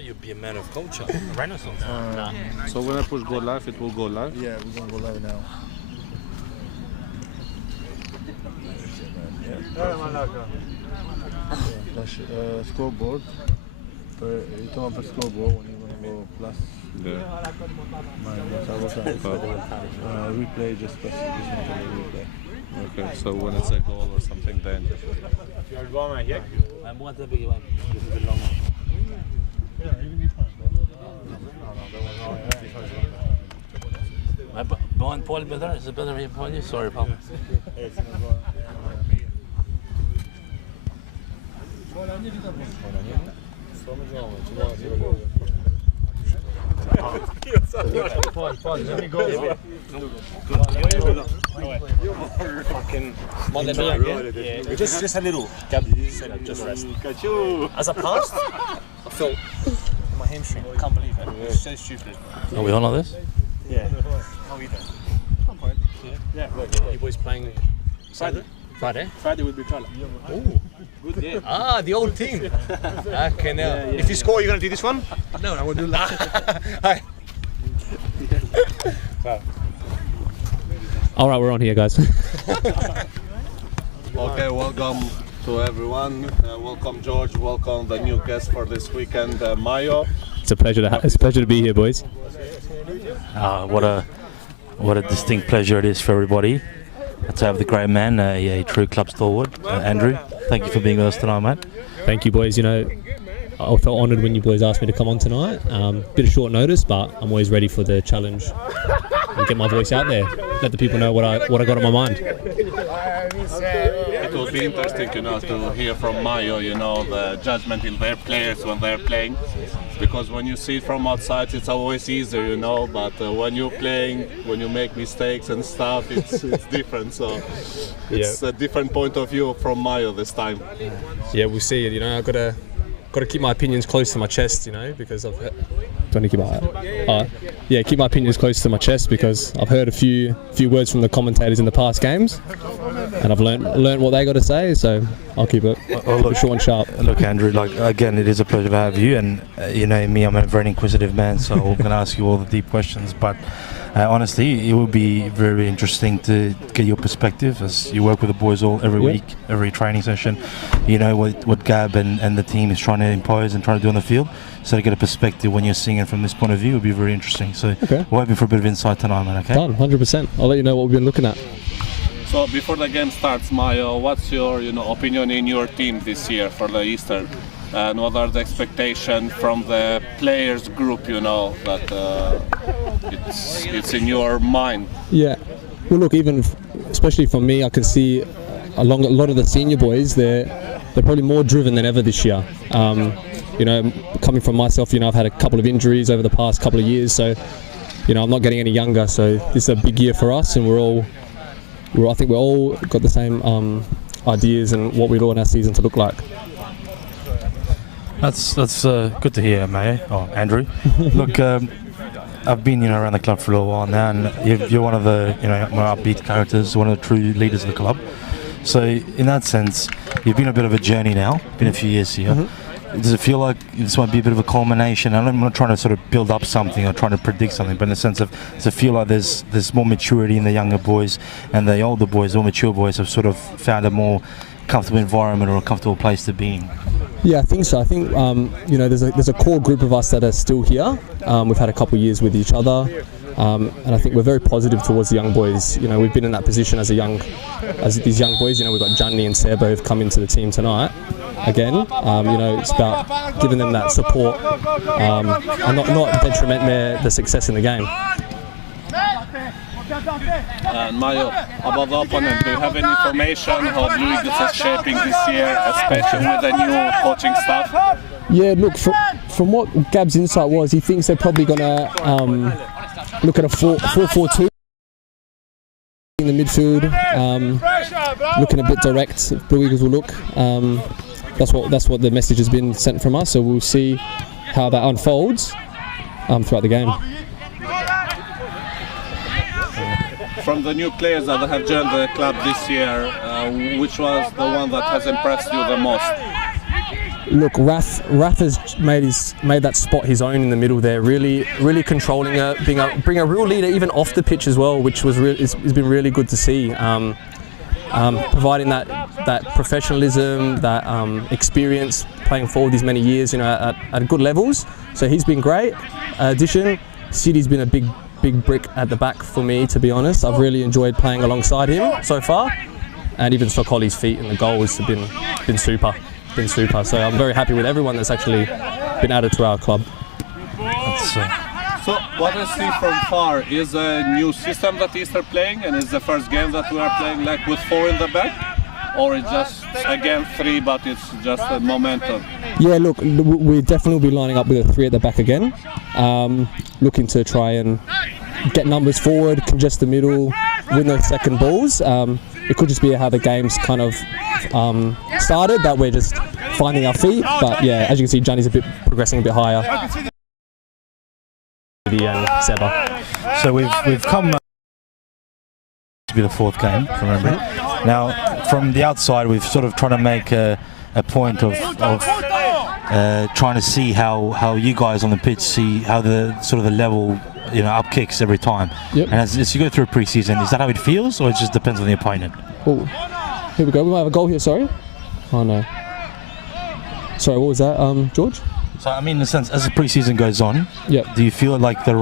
thought you'd be a man of culture, a renaissance. Nah. So when I push go live, it will go live? Yeah, we're going to go live now. Scoreboard. You come up a scoreboard when you want to go plus. Yeah. Replay, just press replay. Okay, so when it's a goal or something, then. What the big one? This is the long one. Behind Paul better? Is it better here, Paul? Sorry, Paul. Just a little. Gab said just rest. As I passed, I felt my hamstring. I can't believe it. It's so stupid. Are we on like this? Yeah. How are you doing? I'm fine. Yeah. You boys playing Friday? Friday will be trial. Oh, good game. Ah, the old team. Okay, now. If you score, you're going to do this one? No, I won't do that. Hi. All right, we're on here, guys. Okay, welcome to everyone. Welcome George. Welcome the new guest for this weekend, Mayo. It's a pleasure to be here, boys. What a distinct pleasure it is for everybody to have the great man, a true club stalwart, Andrew. Thank you for being with us tonight, mate. Thank you, boys. You know, I felt honoured when you boys asked me to come on tonight. Bit of short notice, but I'm always ready for the challenge and get my voice out there. Let the people know what I got on my mind. It will be interesting, to hear from Mayo, the judgment in their players when they're playing. Because when you see it from outside, it's always easier, but when you're playing, when you make mistakes and stuff, it's different. So it's a different point of view from Mayo this time. Yeah, we'll see it. I've got to keep my opinions close to my chest, because I've heard. Don't keep keep my opinions close to my chest because I've heard a few words from the commentators in the past games, and I've learned what they got to say. So I'll keep it short and sharp. Look, Andrew, again, it is a pleasure to have you, and me, I'm a very inquisitive man, so I'm going to ask you all the deep questions. But honestly, it will be very interesting to get your perspective as you work with the boys every week, every training session. You know what Gab and the team is trying to impose and trying to do on the field. So to get a perspective when you're seeing it from this point of view would be very interesting. So we're hoping for a bit of insight tonight, man. Okay. Done, 100%. I'll let you know what we've been looking at. So before the game starts, Mayo, what's your opinion in your team this year for the Easter? And what are the expectations from the players group, that it's in your mind? Yeah. Well, look, especially for me, I can see a lot of the senior boys, they're probably more driven than ever this year. Coming from myself, I've had a couple of injuries over the past couple of years, so I'm not getting any younger. So this is a big year for us, and I think we're all got the same ideas and what we want our season to look like. That's good to hear, Andrew. Look, I've been around the club for a little while now, and you're one of the more upbeat characters, one of the true leaders of the club. So in that sense, you've been a bit of a journey now, been a few years here. Does it feel like this might be a bit of a culmination? I'm not trying to sort of build up something or trying to predict something, but in the sense of, does it feel like there's more maturity in the younger boys, and the older boys, or mature boys, have sort of found a more comfortable environment or a comfortable place to be in? Yeah, I think so. I think there's a core group of us that are still here. We've had a couple of years with each other, and I think we're very positive towards the young boys. We've been in that position as these young boys. We've got Johnny and Sebo who've come into the team tonight. Again, it's about giving them that support and not detriment their success in the game. And Mayo, about the opponent, do you have any information how Blue Eagles is shaping this year, especially with the new coaching staff? Yeah, look, from what Gab's insight was, he thinks they're probably going to look at a 4-4-2 in the midfield, looking a bit direct. Blue Eagles will look. That's what the message has been sent from us, so we'll see how that unfolds throughout the game. From the new players that have joined the club this year, which was the one that has impressed you the most? Look, Raf has made that spot his own in the middle there. Really controlling it, being a real leader even off the pitch as well, which has been really good to see. Providing that professionalism, that experience, playing forward these many years, at good levels. So he's been great. Addition, Siddi's been a big brick at the back for me, to be honest. I've really enjoyed playing alongside him so far, and even Sokoli's feet in the goals have been super. So I'm very happy with everyone that's actually been added to our club. So what I see from far is a new system that Easter playing, and it's the first game that we are playing like with 4 in the back, or it's just again 3, but it's just a momentum. Yeah, look, we definitely will be lining up with a 3 at the back again, looking to try and get numbers forward, congest the middle, win those second balls. It could just be how the game's kind of started, that we're just finding our feet. But yeah, as you can see, Johnny's progressing a bit higher. And Seba. So we've come to be the 4th game from memory. Now, from the outside, we've sort of tried to make a point of trying to see how you guys on the pitch see how the sort of the level up kicks every time. Yep. And as you go through pre-season, is that how it feels, or it just depends on the opponent? Oh, here we go. We might have a goal here. Sorry. Oh no. Sorry, what was that, George? So I mean, in a sense, as the pre-season goes on, Yep. do you feel like the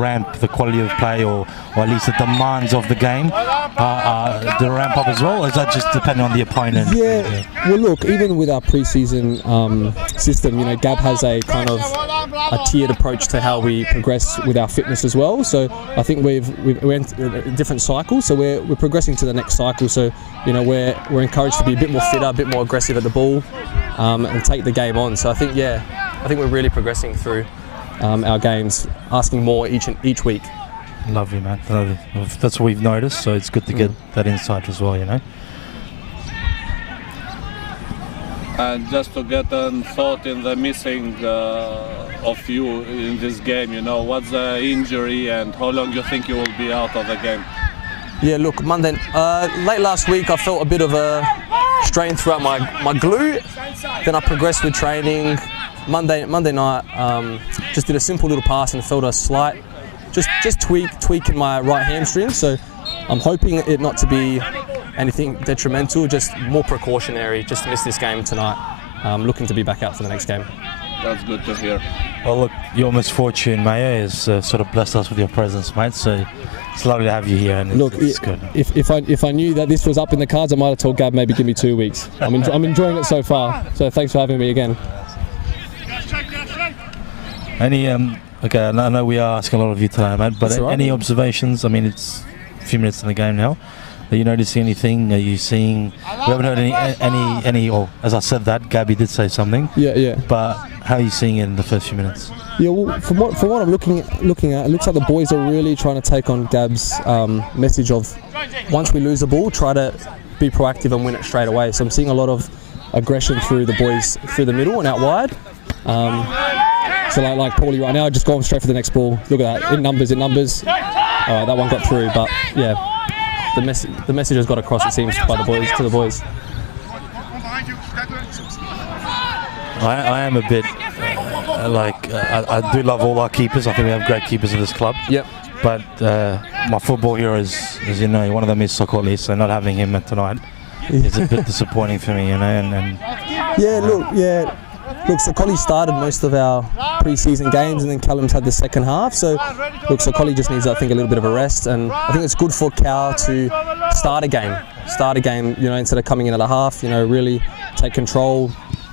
quality of play, or at least the demands of the game, do ramp up as well, or is that just depending on the opponent? Yeah. Well, look, even with our pre-season system, Gab has a kind of a tiered approach to how we progress with our fitness as well. So I think we're in a different cycle, so we're progressing to the next cycle. So we're encouraged to be a bit more fitter, a bit more aggressive at the ball, and take the game on. So I think we're really progressing through our games, asking more each week. Lovely, man. Lovely. That's what we've noticed, so it's good to get that insight as well, And just to get a thought in the missing of you in this game, what's the injury and how long you think you will be out of the game? Yeah, look, Monday, late last week I felt a bit of a strain throughout my glute. Then I progressed with training. Monday night, just did a simple little pass and felt a slight, just tweak in my right hamstring. So I'm hoping it not to be anything detrimental, just more precautionary, just to miss this game tonight. Looking to be back out for the next game. That's good to hear. Well, look, your misfortune, Maya, has sort of blessed us with your presence, mate. So it's lovely to have you here, and look, it's good. If I knew that this was up in the cards, I might have told Gab maybe give me 2 weeks. I'm enjoying it so far. So thanks for having me again. Any okay, I know we are asking a lot of you tonight, mate, but That's all right, any mate. Observations? I mean, it's a few minutes in the game now. Are you noticing anything? Are you seeing? We haven't heard any. Or as I said that, Gabby did say something. Yeah. But how are you seeing it in the first few minutes? Yeah, well, from what I'm looking at, it looks like the boys are really trying to take on Gab's message of once we lose the ball, try to be proactive and win it straight away. So I'm seeing a lot of aggression through the boys through the middle and out wide. So like Paulie right now, just going straight for the next ball. Look at that, in numbers. All right, that one got through, but yeah, the message has got across, it seems, by the boys to the boys. I am a bit I do love all our keepers. I think we have great keepers in this club. Yep. But my football hero is one of them is Sokoli, so not having him tonight is a bit disappointing for me, and Look, Sokoli started most of our pre-season games, and then Callum's had the second half. So, look, Sokoli just needs, I think, a little bit of a rest, and I think it's good for Cal to start a game, instead of coming in at a half, really take control.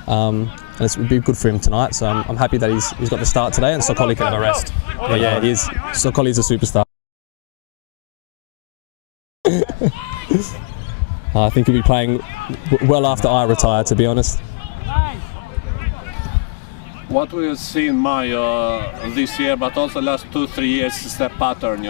And it would be good for him tonight. So I'm happy that he's got the start today, and Sokoli can have a rest. But yeah, Sokoli's a superstar. I think he'll be playing well after I retire, to be honest. What we have seen this year, but also last 2-3 years, is the pattern,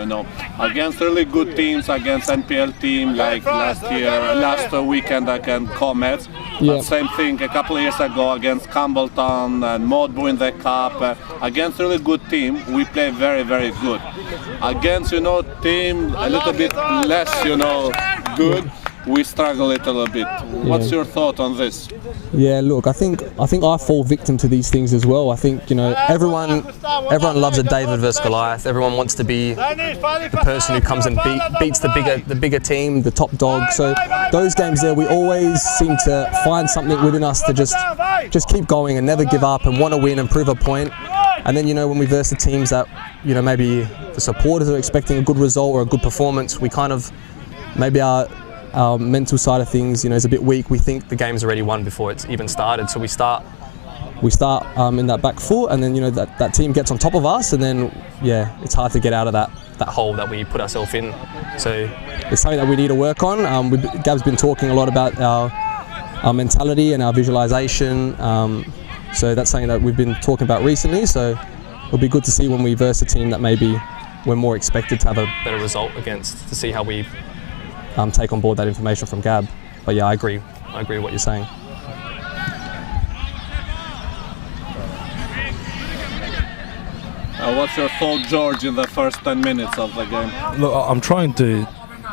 against really good teams, against NPL team like last weekend against Comets. Yeah. But same thing a couple of years ago against Campbelltown and Modbu in the cup. Against really good team, we play very, very good. Against team a little bit less, good, we struggle a little bit. What's your thought on this? Yeah, look, I think I fall victim to these things as well. I think, you know, everyone loves a David versus Goliath. Everyone wants to be the person who comes and beats the bigger team, the top dog. So those games there, we always seem to find something within us to just keep going and never give up and want to win and prove a point. And then, you know, when we verse the teams that, you know, maybe the supporters are expecting a good result or a good performance, we kind of, maybe our mental side of things, you know, is a bit weak. We think the game's already won before it's even started, so we start in that back foot, and then, you know, that team gets on top of us, and then, yeah, it's hard to get out of that hole that we put ourselves in. So it's something that we need to work on. Gab's been talking a lot about our mentality and our visualization. So that's something that we've been talking about recently. So it'll be good to see when we verse a team that maybe we're more expected to have a better result against, to see how we take on board that information from Gab. But yeah, I agree with what you're saying. What's your thought, George, in the first 10 minutes of the game? Look, I'm trying to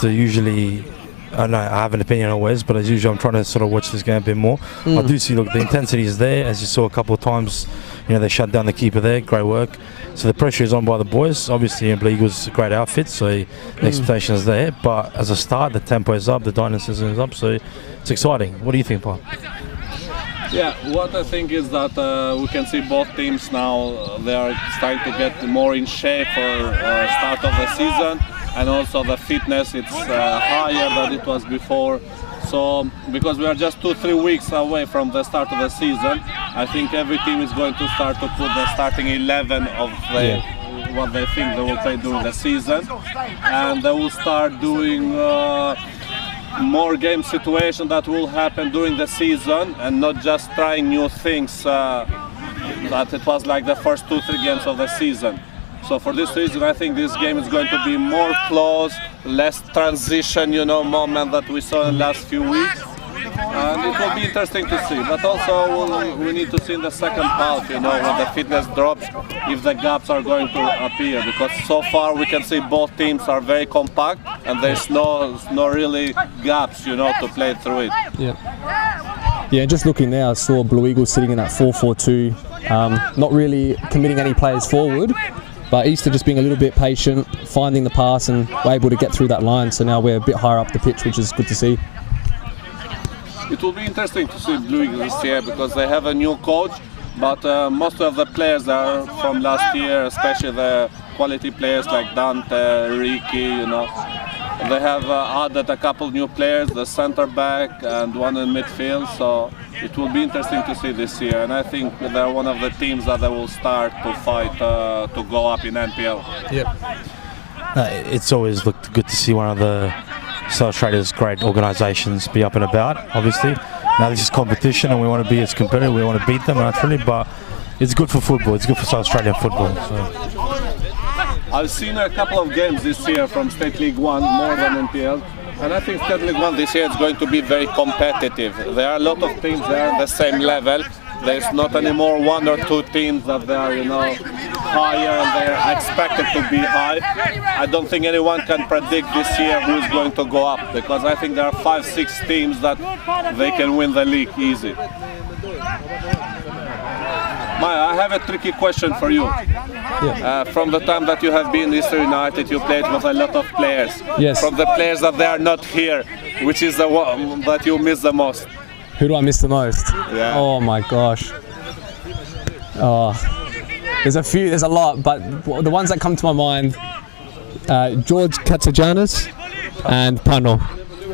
usually, I know I have an opinion always, but as usual I'm trying to sort of watch this game a bit more. I do see, look, the intensity is there, as you saw a couple of times. You know, they shut down the keeper there, great work. So the pressure is on by the boys. Obviously, Bleague was a great outfit, so the expectation is there. But as a start, the tempo is up, the dynamism is up, so it's exciting. What do you think, Paul? Yeah, what I think is that we can see both teams now, they are starting to get more in shape for start of the season, and also the fitness, it's higher than it was before. So, because we are just 2-3 weeks away from the start of the season, I think every team is going to start to put the starting 11 of what they think they will play during the season, and they will start doing more game situation that will happen during the season, and not just trying new things that it was like the first 2-3 games of the season. So for this reason, I think this game is going to be more close, less transition, you know, moment that we saw in the last few weeks. And it will be interesting to see. But also we need to see in the second half, you know, when the fitness drops, if the gaps are going to appear. Because so far we can see both teams are very compact, and there's no really gaps, you know, to play through it. Yeah, just looking there, I saw Blue Eagles sitting in that 4-4-2, not really committing any players forward. But Easter just being a little bit patient, finding the pass, and we're able to get through that line. So now we're a bit higher up the pitch, which is good to see. It will be interesting to see Blue Eagles this year because they have a new coach, but most of the players are from last year, especially the quality players like Dante, Ricky, you know. They have added a couple new players, the centre back and one in midfield, so it will be interesting to see this year. And I think they're one of the teams that they will start to fight to go up in NPL. Yeah. It's always looked good to see one of the South Australia's great organisations be up and about, obviously. Now this is competition and we want to be as competitive, we want to beat them naturally, but it's good for football, it's good for South Australian football. So. I've seen a couple of games this year from State League 1, more than NPL, and I think State League 1 this year is going to be very competitive. There are a lot of teams there at the same level. There's not anymore 1 or 2 teams that they are, you know, higher and they're expected to be high. I don't think anyone can predict this year who is going to go up, because I think there are 5-6 teams that they can win the league easy. Maya, I have a tricky question for you. From the time that you have been Easter United, you played with a lot of players. Yes. From the players that they are not here, which is the one that you miss the most? Who do I miss the most? Yeah. Oh my gosh. Oh, there's a few, there's a lot, but the ones that come to my mind, George Katsajanis and Pano.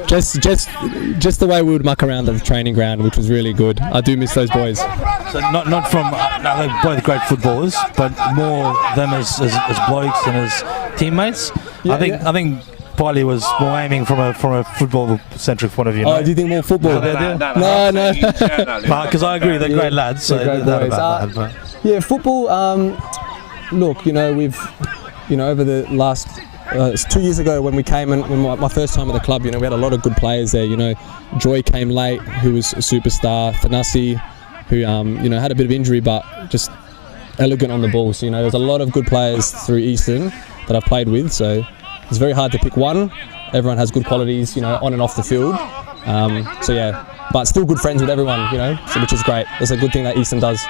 Just the way we would muck around at the training ground, which was really good. I do miss those boys. So not from they're both great footballers, but more them as blokes and as teammates. Yeah, I think Piley was more aiming from a football-centric point of view. Oh, do you think more football? No. Because I agree, they're great lads. So great boys. Yeah, football. Look, you know, we've, you know, over the last. It's 2 years ago when we came and when my first time at the club, you know, we had a lot of good players there. You know, Joy came late, who was a superstar. Thanasi, who you know, had a bit of injury but just elegant on the ball. So, you know, there's a lot of good players through Eastern that I've played with. So it's very hard to pick one. Everyone has good qualities, you know, on and off the field. So yeah, but still good friends with everyone, you know, so, which is great. That's a good thing that Eastern does.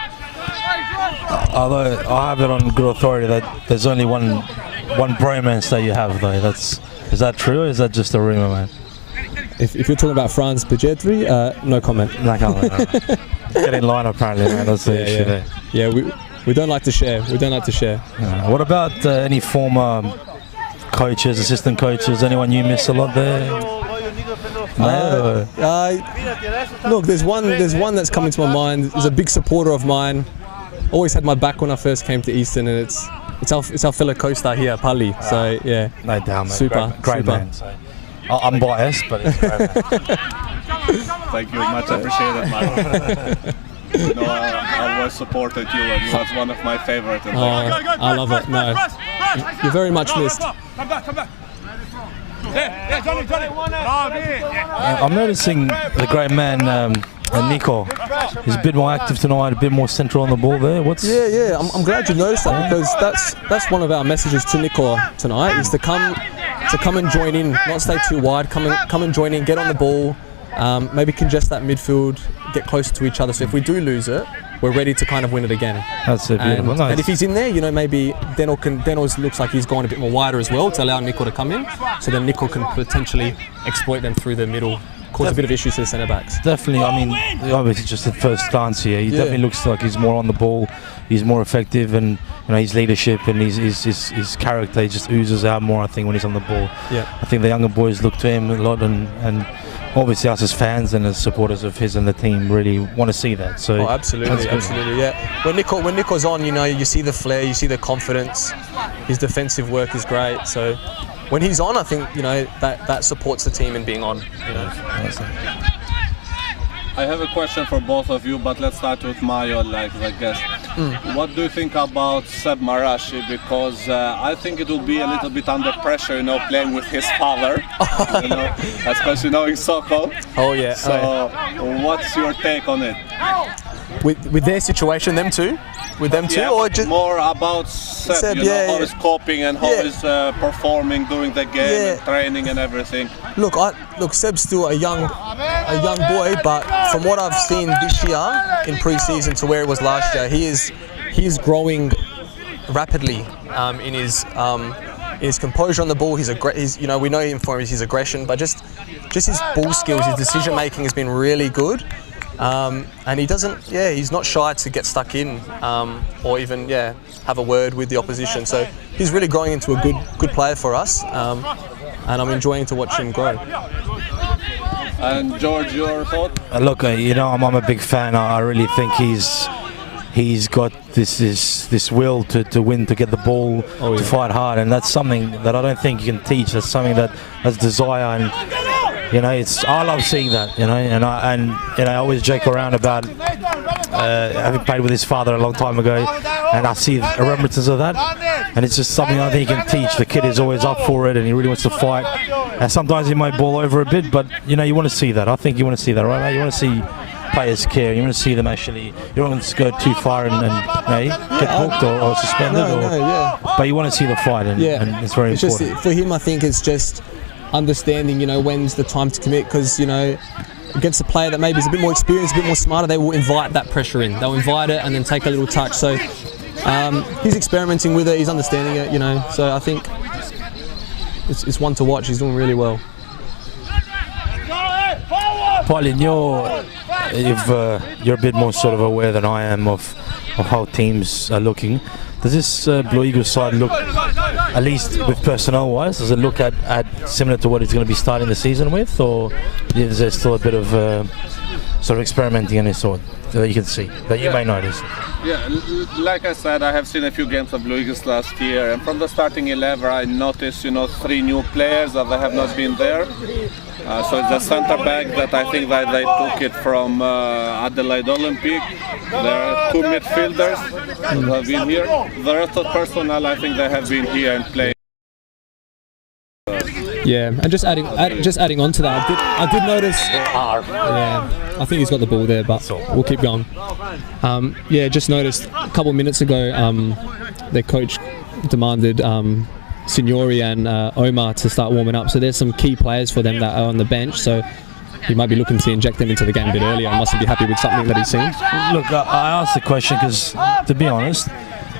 Although I have it on good authority that there's only one bromance that you have, though. Is that true, or is that just a rumor, man? If you're talking about Franz Pagetri, no comment. No comment. No. Get in line, apparently, man. That's the issue there. Yeah, we don't like to share. We don't like to share. What about any former coaches, assistant coaches? Anyone you miss a lot there? Look, there's one that's coming to my mind. He's a big supporter of mine. Always had my back when I first came to Eastern, and it's our fellow co-star here, Pali. So yeah, no doubt, man. Super, great super. man. So, I'm biased, but it's great, man. Thank you, much appreciated, man. You know, I always supported you, and you was one of my favorites. I love it. No, you're very much missed. Come back. Yeah, Johnny. I'm noticing the great man, Nico. He's a bit more active tonight, a bit more central on the ball there. Yeah. I'm glad you noticed that, because that's one of our messages to Nico tonight, is to come and join in, not stay too wide. Come and join in, get on the ball. Maybe congest that midfield, get closer to each other. So if we do lose it, we're ready to kind of win it again. That's it, beautiful. Nice. And if he's in there, you know, maybe Deno looks like he's going a bit more wider as well to allow Nico to come in. So then Nico can potentially exploit them through the middle, cause a bit of issues to the centre backs. Definitely. I mean, obviously just at first glance here, he definitely looks like he's more on the ball. He's more effective, and you know, his leadership and his character, he just oozes out more, I think, when he's on the ball. Yeah. I think the younger boys look to him a lot, and obviously us as fans and as supporters of his and the team really want to see that. So absolutely, yeah. When Nico's on, you know, you see the flair, you see the confidence. His defensive work is great. So when he's on, I think, you know, that supports the team in being on. You know. I have a question for both of you, but let's start with Mayo, like the guest. What do you think about Seb Marashi? Because I think it will be a little bit under pressure, you know, playing with his father, you know, especially knowing Sokol. Oh yeah. So, what's your take on it? With their situation, them two, or just more about Seb, you know, how he's coping and how he's performing during the game and training and everything. Look, Seb's still a young boy, but from what I've seen this year in pre-season to where it was last year, he is growing rapidly in his composure on the ball. He's you know, we know him for his aggression, but just his ball skills, his decision making has been really good. And he's not shy to get stuck in or even have a word with the opposition. So he's really growing into a good player for us, and I'm enjoying to watch him grow. And George, your thought? Look, you know, I'm a big fan. I really think he's got this will to win, to get the ball, to fight hard, and that's something that I don't think you can teach. That's something that's desire, and you know, I love seeing that. You know, and I always joke around about having played with his father a long time ago, and I see remembrances of that, and it's just something I think you can teach. The kid is always up for it, and he really wants to fight. And sometimes he might ball over a bit, but you know, you want to see that. I think you want to see that, right, mate? You want to see players care. You want to see them actually. You don't want to go too far and get booked or suspended. But you want to see the fight, and it's very important. Just, for him, I think it's just understanding, you know, when's the time to commit, because, you know, against a player that maybe is a bit more experienced, a bit more smarter, they will invite that pressure in. They'll invite it and then take a little touch. So he's experimenting with it, he's understanding it, you know. So I think it's one to watch. He's doing really well. Paulin, you're a bit more sort of aware than I am of how teams are looking. Does this Blue Eagles side look, at least with personnel-wise, does it look at similar to what it's going to be starting the season with, or is there still a bit of sort of experimenting in this sort that you can see, that you may notice? Yeah, like I said, I have seen a few games of Blue Eagles last year, and from the starting 11 I noticed, you know, 3 new players that they have not been there. So it's a centre back that I think that they took it from Adelaide Olympic. There are 2 midfielders who have been here. The rest of personnel, I think they have been here and playing. Yeah, and just adding on to that, I did notice. Yeah, I think he's got the ball there, but we'll keep going. Just noticed a couple of minutes ago, their coach demanded Signori and Omar to start warming up. So there's some key players for them that are on the bench. So he might be looking to inject them into the game a bit earlier. He mustn't be happy with something that he's seen. Look, I asked the question because, to be honest,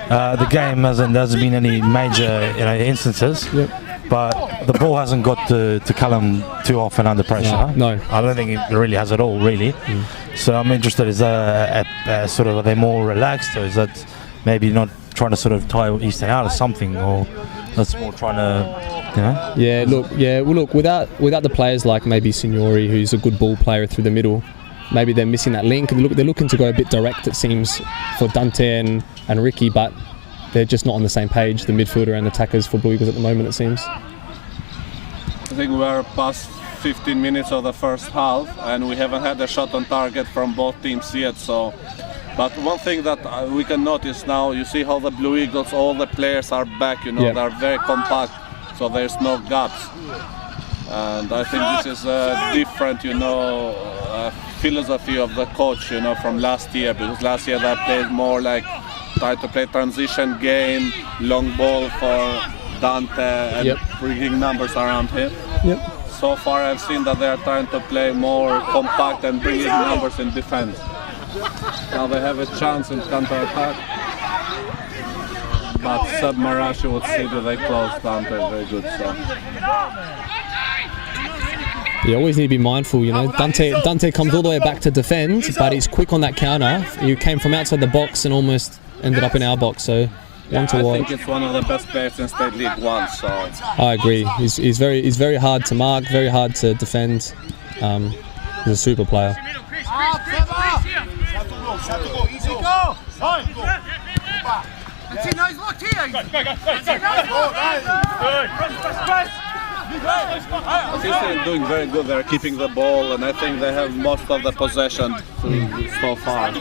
the game hasn't been any major instances. Yep. But the ball hasn't got to Callum too often under pressure. No. I don't think it really has at all, really. So I'm interested, is that sort of, are they more relaxed, or is that maybe not trying to sort of tie Easton out or something, or that's more trying to, Yeah, look, without the players like maybe Signori, who's a good ball player through the middle, maybe they're missing that link. They're looking to go a bit direct, it seems, for Dante and Ricky, but they're just not on the same page, the midfielder and attackers for Blue Eagles at the moment, it seems. I think we're past 15 minutes of the first half and we haven't had a shot on target from both teams yet. So, but one thing that we can notice now, you see how the Blue Eagles, all the players are back, they're very compact, so there's no gaps. And I think this is a different, philosophy of the coach, from last year, because last year they played more like try to play transition game, long ball for Dante and bringing numbers around him. So far I've seen that they are trying to play more compact and bringing numbers in defense. Now they have a chance in counter-attack, but Seb Marashi would see that they close Dante very good. So. You always need to be mindful, Dante comes all the way back to defend, but he's quick on that counter. He came from outside the box and almost ended up in our box, so one to watch. I think it's one of the best players in State League 1, so... I agree. He's very hard to mark, very hard to defend. He's a super player. I think they're doing very good. They're keeping the ball, and I think they have most of the possession so far.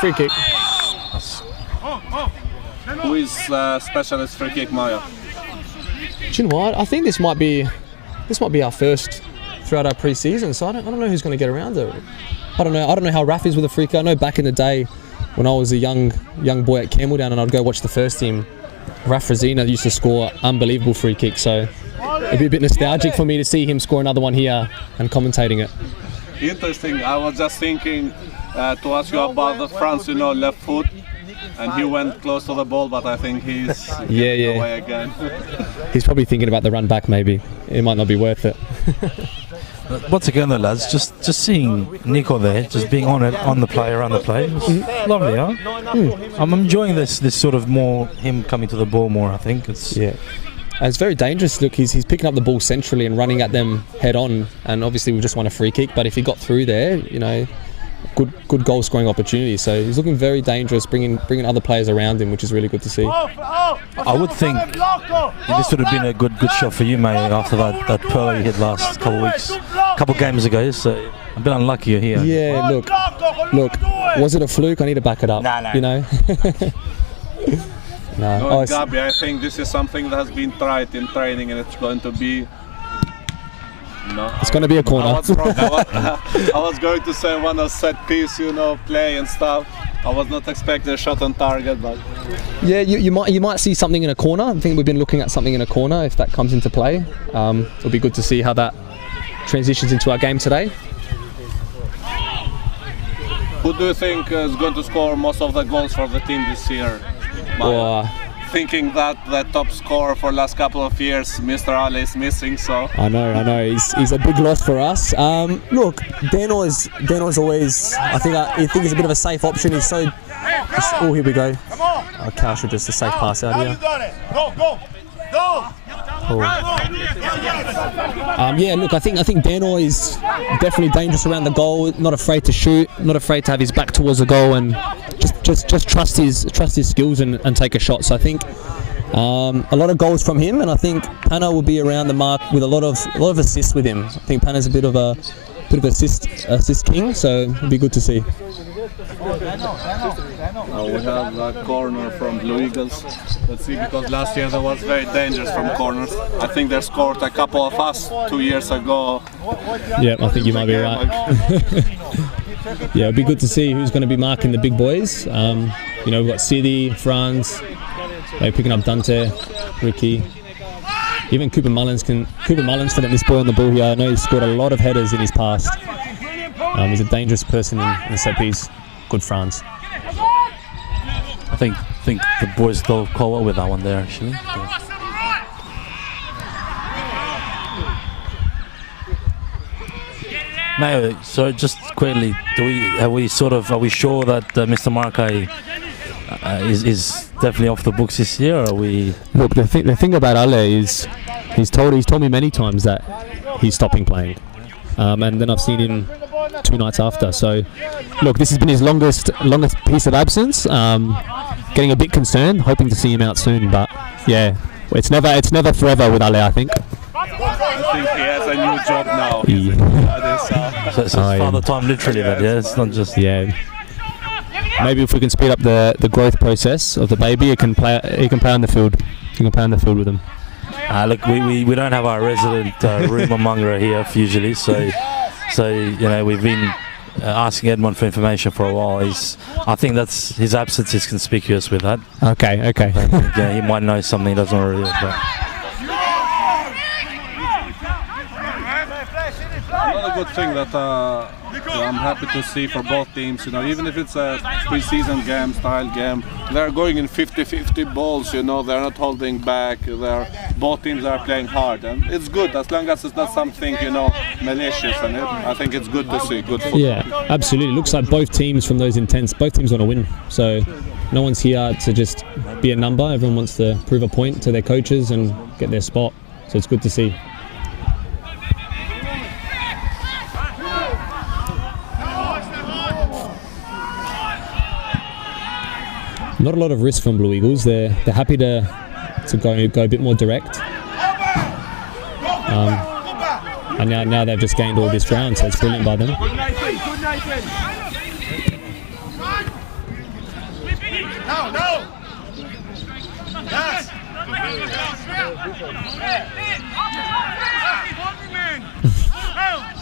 Free kick. Who is specialist free kick, Mayo? Do you know what? I think this might be our first throughout our pre-season. So I don't know who's going to get around it. I don't know how Raf is with a free kick. I know back in the day when I was a young boy at Campbelldown and I'd go watch the first team, Raf Razina used to score unbelievable free kicks. So it'd be a bit nostalgic for me to see him score another one here and commentating it. Interesting. I was just thinking to ask you about the France, left foot, and he went close to the ball, but I think he's getting away again. He's probably thinking about the run back. Maybe it might not be worth it. Once again, though, lads, just seeing Nico there, just being on the play, around the play, lovely, huh? I'm enjoying this sort of more him coming to the ball more. I think it's And it's very dangerous. Look, he's picking up the ball centrally and running at them head on. And obviously we've just won a free kick, but if he got through there, good goal scoring opportunity. So he's looking very dangerous, bringing other players around him, which is really good to see. I would think this would have been a good shot for you, mate, after that pearl you hit last couple games ago. So a bit unlucky you're here. Yeah, look, was it a fluke? I need to back it up. No. No, Gabi, I think this is something that has been tried in training, and it's going to be. No, it's going to be a corner. I was going to say one of set piece, play and stuff. I was not expecting a shot on target, but yeah, you might see something in a corner. I think we've been looking at something in a corner. If that comes into play, it'll be good to see how that transitions into our game today. Who do you think is going to score most of the goals for the team this year? Thinking that the top scorer for the last couple of years, Mr. Ali, is missing, so... I know, he's a big loss for us. Look, Dano's always, I think he's a bit of a safe option. He's so... Oh, here we go. Oh, Kaush just a safe pass out here. Yeah, look, I think Dano is definitely dangerous around the goal. Not afraid to shoot, not afraid to have his back towards the goal, and just trust his skills and take a shot. So I think a lot of goals from him, and I think Pana will be around the mark with a lot of assists with him. I think Pana's a bit of assist king, so it'll be good to see. We have a corner from Blue Eagles. Let's see, because last year there was very dangerous from corners. I think they scored a couple of us 2 years ago Yeah, I think you might be right. Yeah, it'd be good to see who's going to be marking the big boys. You know, we've got Sidi, Franz, they're picking up Dante, Ricky. Even Cooper Mullins can let this boy on the ball here. I know he's scored a lot of headers in his past. He's a dangerous person in the set piece. Good Franz. I think the boys do quite well with that one there, actually. Yeah. Mayo, so just quickly, are we sure that Mr. Markay is definitely off the books this year, or are we? Look, the thing about Ale is he's told me many times that he's stopping playing, and then I've seen him 2 nights after. So, look, this has been his longest piece of absence. Getting a bit concerned, hoping to see him out soon, but yeah, it's never forever with Ale, I think. I think he has a new job now. So it's father time, literally, but yeah, it's not just. Yeah. Maybe if we can speed up the growth process of the baby, he can play on the field. He can play on the field with him. Look, we don't have our resident rumour monger here usually, so you know, we've been asking Edmond for information for a while. I think that's his absence is conspicuous with that. Okay. Yeah, he might know something he doesn't already. But. Another good thing that I'm happy to see for both teams, you know, even if it's a pre-season game, style game, they're going in 50-50 balls, you know, they're not holding back, both teams are playing hard, and it's good as long as it's not something, you know, malicious, and I think it's good to see, good football. Yeah, absolutely. Looks like both teams from those intents, both teams want to win, so no one's here to just be a number. Everyone wants to prove a point to their coaches and get their spot, so it's good to see. Not a lot of risk from Blue Eagles. They're happy to go a bit more direct. And now they've just gained all this ground, so it's brilliant by them.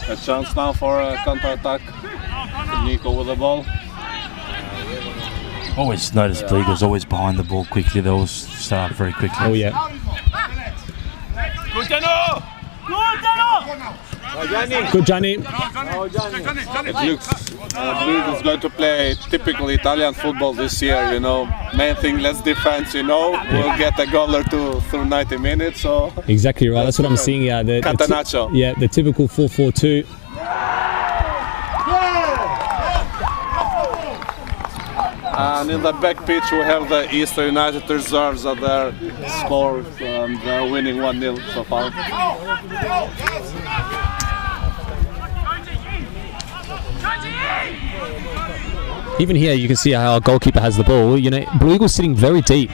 A chance now for a counter-attack. Nico with the ball. Always notice the Eagles always behind the ball quickly. They always start up very quickly. Oh yeah. Good Johnny. It looks Blue is going to play typical Italian football this year, you know. Main thing, let's defense, you know. We'll get a goal or two through 90 minutes. So Exactly right. That's what I'm seeing. Yeah, Catenaccio. The typical 4-4-2. And in the back pitch we have the Easter United reserves at their score, and they're winning 1-0 so far. Even here you can see how our goalkeeper has the ball. You know, Blue Eagles sitting very deep.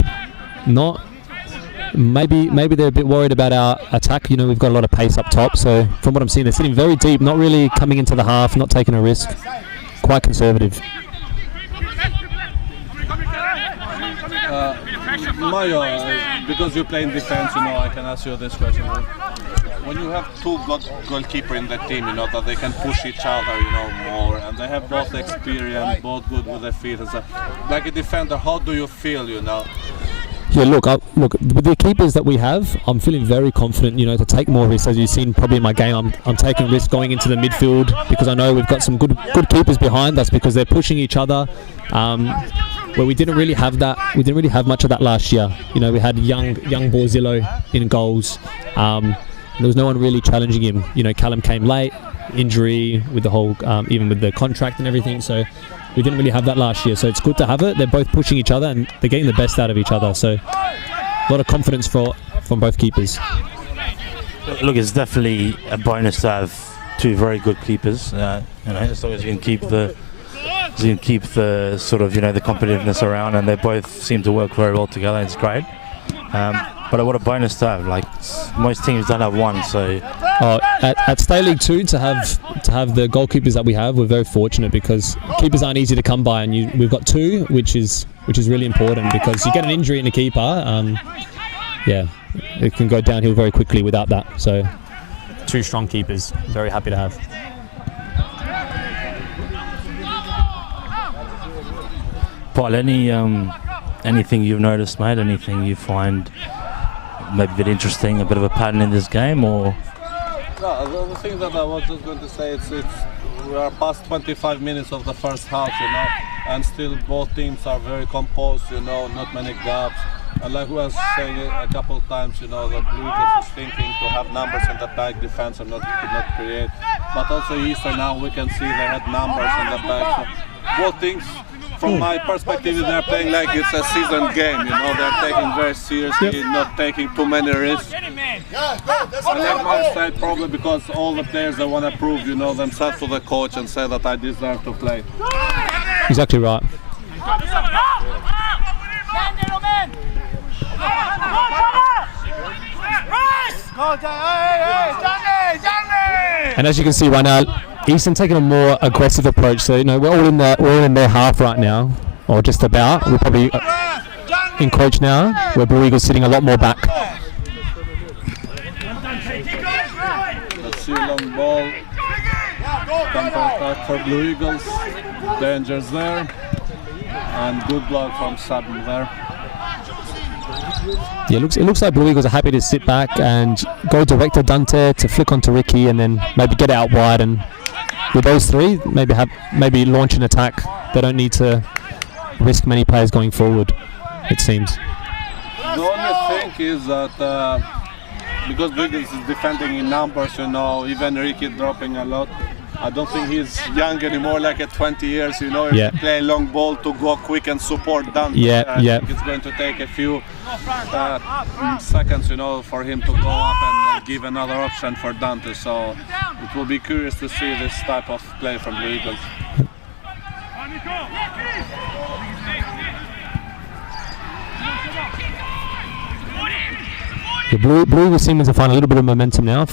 Maybe they're a bit worried about our attack. You know, we've got a lot of pace up top, so from what I'm seeing, they're sitting very deep, not really coming into the half, not taking a risk. Quite conservative. Mayo, because you play in defense, you know, I can ask you this question. When you have two goalkeepers in the team, you know, that they can push each other, you know, more, and they have both experience, both good with their feet, like a defender, how do you feel, you know? Yeah, look, with the keepers that we have, I'm feeling very confident, you know, to take more risks. As you've seen probably in my game, I'm taking risks going into the midfield because I know we've got some good keepers behind us because they're pushing each other. Where we didn't really have that. We didn't really have much of that last year. You know, we had young Borzillo in goals. There was no one really challenging him. You know, Callum came late, injury with the whole, even with the contract and everything. So we didn't really have that last year. So it's good to have it. They're both pushing each other and they're getting the best out of each other. So a lot of confidence from both keepers. Look, it's definitely a bonus to have two very good keepers. You know, as long as you can keep the sort of, you know, the competitiveness around, and they both seem to work very well together. It's great. But what a bonus to have. Like, most teams don't have one, so. At State League 2, to have the goalkeepers that we have, we're very fortunate because keepers aren't easy to come by, and we've got two, which is really important because you get an injury in a keeper, yeah, it can go downhill very quickly without that. So two strong keepers. Very happy to have. Paul, anything you've noticed, mate? Anything you find maybe a bit interesting, a bit of a pattern in this game, or? No, the thing that I was just going to say, it's we are past 25 minutes of the first half, and still both teams are very composed, not many gaps. And like we were saying a couple of times, that Lucas is thinking to have numbers in the back, defense and not create. But also Eastern now we can see they had numbers in the back. So both teams, from my perspective, they're playing like it's a season game. They're taking very seriously, not taking too many risks. I like my side probably because all the players they want to prove, themselves to the coach and say that I deserve to play. Exactly right. And as you can see right now, Eastern taking a more aggressive approach. So we're all in their half right now, or just about. We're probably encroach now, where Blue Eagles sitting a lot more back. Let's see long ball. Counter attack for Blue Eagles. Dangers there, and good block from Sabin there. Yeah, it looks like Blue Eagles are happy to sit back and go direct to Dante to flick onto Ricky and then maybe get out wide, and with those three maybe launch an attack. They don't need to risk many players going forward, it seems. The only thing is that because Blue Eagles is defending in numbers, even Ricky dropping a lot. I don't think he's young anymore, like at 20 years, if you play long ball to go quick and support Dante. I think it's going to take a few seconds, for him to go up and give another option for Dante. So it will be curious to see this type of play from the Eagles. The Blue Eagles seem to find a little bit of momentum now.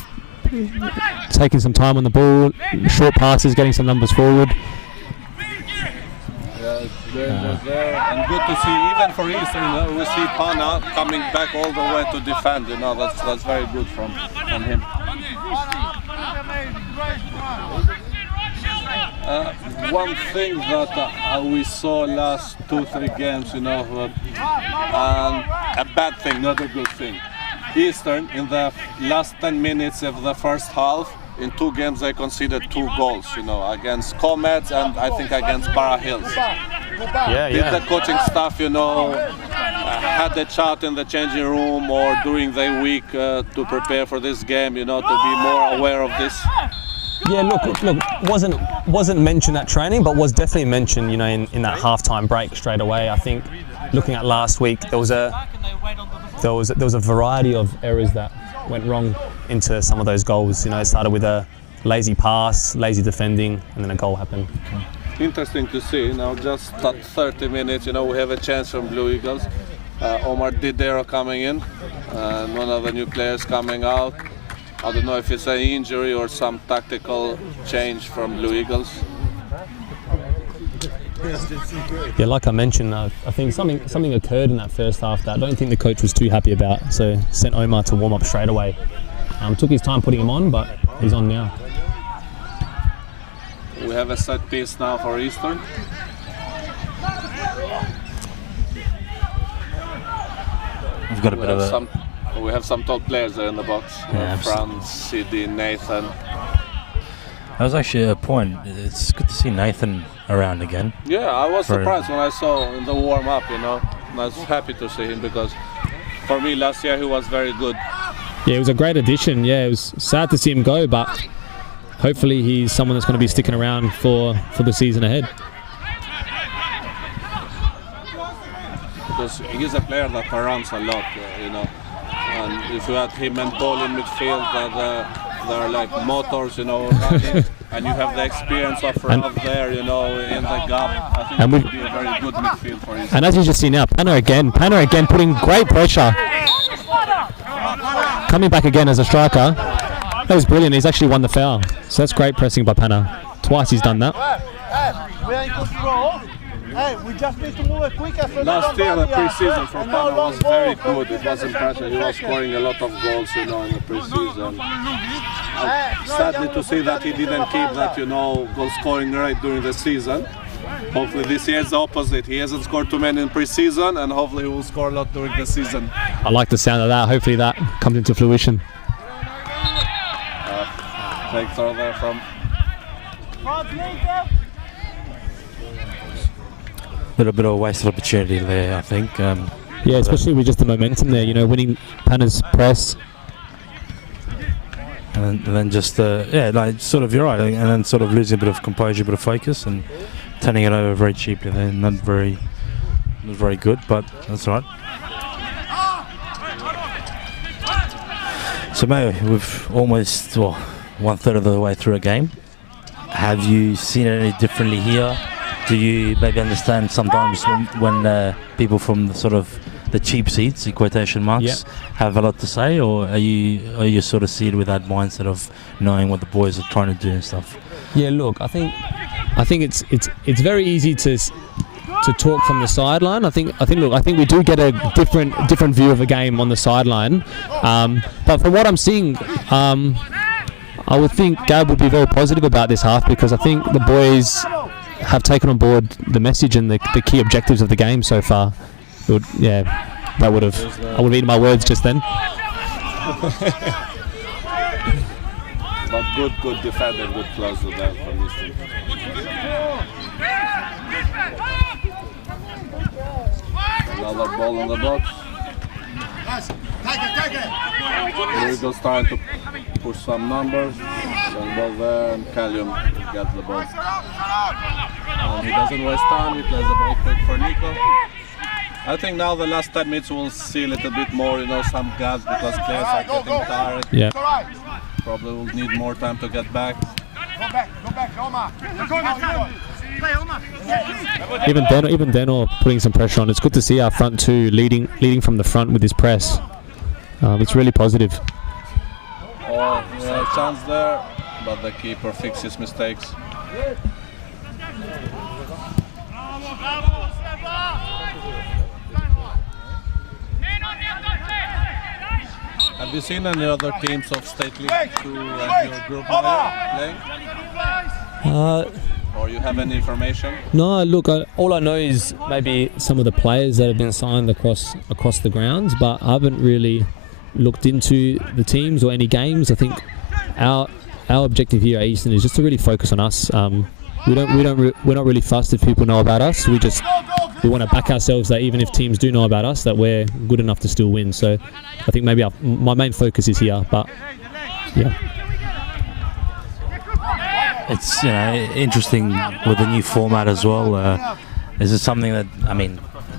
Taking some time on the ball, short passes, getting some numbers forward. Yeah, there. And good to see, even for Eastern, we see Pana coming back all the way to defend. That's very good from him. One thing that we saw last 2-3 games, and a bad thing, not a good thing. Eastern, in the last 10 minutes of the first half, in 2 games they conceded 2 goals, against Comets and I think against Barra Hills. Did the coaching staff, had a chat in the changing room or during the week to prepare for this game, to be more aware of this? Yeah, look, wasn't mentioned at training, but was definitely mentioned, in that halftime break straight away. I think looking at last week, there was a variety of errors that went wrong into some of those goals. It started with a lazy pass, lazy defending, and then a goal happened. Interesting to see. Now, just at 30 minutes, we have a chance from Blue Eagles. Omar Didero coming in, and one of the new players coming out. I don't know if it's an injury or some tactical change from Blue Eagles. Yeah, like I mentioned, I think something occurred in that first half that I don't think the coach was too happy about. So sent Omar to warm up straight away. Took his time putting him on, but he's on now. We have a set piece now for Eastern. We've got a bit of a... We have some top players there in the box. Yeah, Franz, CD, Nathan. That was actually a point. It's good to see Nathan around again. Yeah, I was surprised when I saw in the warm-up, I was happy to see him because for me last year he was very good. Yeah, it was a great addition. Yeah, it was sad to see him go, but hopefully he's someone that's going to be sticking around for the season ahead. Because he's a player that runs a lot, And if you had him and Paul in midfield, they're like motors, running, and you have the experience of Rav there, in the gap. I think it would be a very good midfield for him. And as you just see now, Panna again putting great pressure. Coming back again as a striker. That was brilliant. He's actually won the foul. So that's great pressing by Panna. Twice he's done that. We are in control. Hey, we just need to move it quicker. Last year, the pre-season for Pana was very good. It was impressive. He was scoring a lot of goals, in the pre-season. sadly to see that he didn't keep that, goal scoring rate during the season. Hopefully this year is the opposite. He hasn't scored too many in pre-season, and hopefully he will score a lot during the season. I like the sound of that. Hopefully that comes into fruition. Fake throw there from... Little bit of a wasted opportunity there, I think. Yeah, especially with just the momentum there, winning Panna's press. And then just, sort of, you're right, and then sort of losing a bit of composure, a bit of focus, and turning it over very cheaply there. Not very good, but that's all right. So, Mayo, we've almost, 1/3 of the way through a game. Have you seen it any differently here? Do you maybe understand sometimes when people from the cheap seats, in quotation marks, have a lot to say, or are you sort of seated with that mindset of knowing what the boys are trying to do and stuff? Yeah, look, I think it's very easy to talk from the sideline. I think we do get a different view of a game on the sideline. But from what I'm seeing, I would think Gab would be very positive about this half, because I think the boys have taken on board the message and the key objectives of the game so far. I would have eaten my words just then. But good defender, good close to that from this team. Another ball on the box. Eagles trying to push some numbers. Long ball there, and Callum gets the ball. He doesn't waste time, he plays the ball quick for Nico. I think now the last 10 minutes we'll see a little bit more, some gaps, because players are getting tired. Yeah. Probably will need more time to get back. Even Deno putting some pressure on. It's good to see our front two leading from the front with his press. It's really positive. Chance there, but the keeper fixes mistakes. Have you seen any other teams of State League 2 in your group playing? Or you have any information? No, look, all I know is maybe some of the players that have been signed across the grounds, but I haven't really looked into the teams or any games. I think our objective here at Eastern is just to really focus on us. We're not really fussed if people know about us. We want to back ourselves that even if teams do know about us, that we're good enough to still win. So I think maybe my main focus is here, but yeah. It's interesting with the new format as well. Is it something that,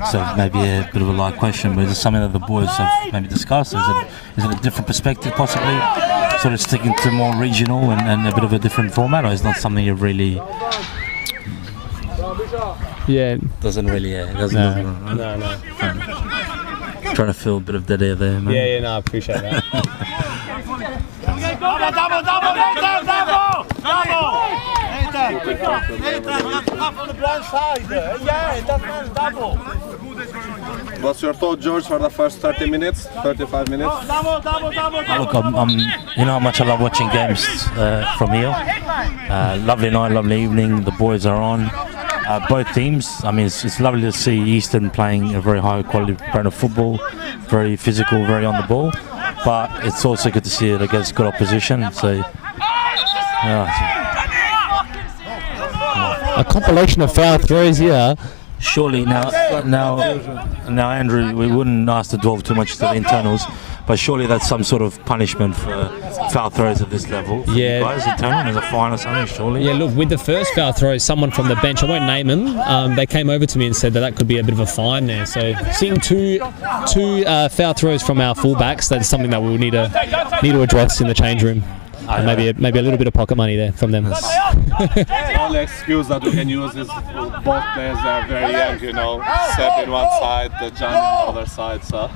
so maybe a bit of a light question, but is it something that the boys have maybe discussed? Is it a different perspective possibly? Sort of sticking to more regional and a bit of a different format, or is not something you've really... Yeah. Doesn't really, No. Trying to fill a bit of dead air there, man. Yeah, no, I appreciate that. What's your thought, George, for the first 30 minutes, 35 minutes? Look, you know how much I love watching games from here. Lovely night, lovely evening. The boys are on. Both teams. It's lovely to see Eastern playing a very high quality brand of football, very physical, very on the ball. But it's also good to see it against good opposition. So, a compilation of foul throws here. Surely now, Andrew, we wouldn't ask to delve too much into the internals, but surely that's some sort of punishment for foul throws at this level. Yeah. You guys internal, there's a fine or something, surely. Yeah, look, with the first foul throw, someone from the bench, I won't name him, they came over to me and said that could be a bit of a fine there. So seeing two foul throws from our fullbacks, that's something that we'll need to address in the change room. And maybe a little bit of pocket money there from them. The only excuse that we can use is both players are very young, Seb in one side, Johnny on the other side. So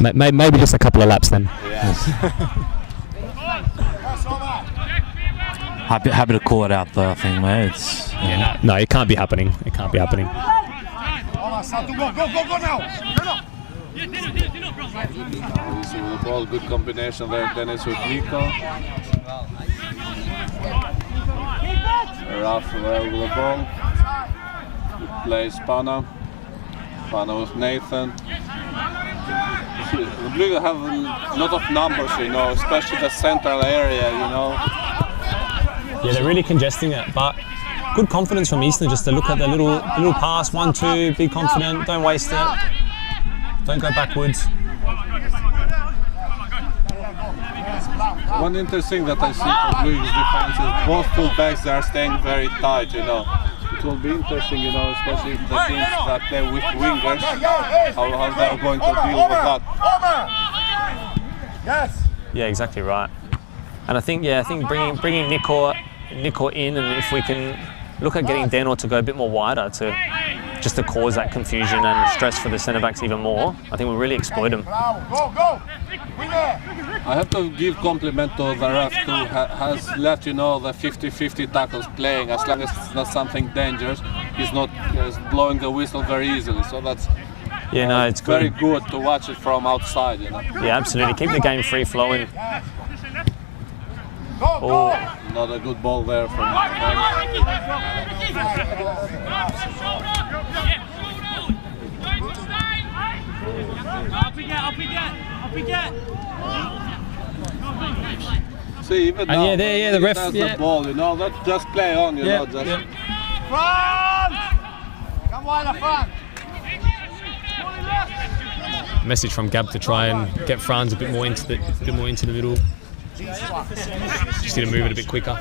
maybe just a couple of laps then. Yeah. Happy to call it out though, I think, mate. No, it can't be happening. It can't be happening. Good combination there, Dennis with Nico. Rough with the ball. Plays Pana. Pana with Nathan. The Blue have a lot of numbers, you know, especially the central area, you know. Yeah, they're really congesting it, but good confidence from Eastern just to look at the little pass, 1-2, be confident, don't waste it, don't go backwards. One interesting that I see for Blue Eagles defense is both fullbacks they are staying very tight, you know. It will be interesting, you know, especially if the teams that play with wingers, how they are going to deal with that. Yes. Yeah, exactly right. And I think bringing Nico in, and if we can look at getting Deno to go a bit more wider to just to cause that confusion and stress for the centre backs even more, I think we'll really exploit them. Go. I have to give compliment to the ref who has let, you know, the 50-50 tackles playing. As long as it's not something dangerous, he's not blowing the whistle very easily. So that's it's good. very good to watch it from outside, you know. Yeah, absolutely. Keep the game free flowing. Go. Not a good ball there from See, even now, the ref has the ball, you know, let's just play on, you know, just. Front. Come wider, front. Message from Gab to try and get Franz a bit more into the middle. Just need to move it a bit quicker.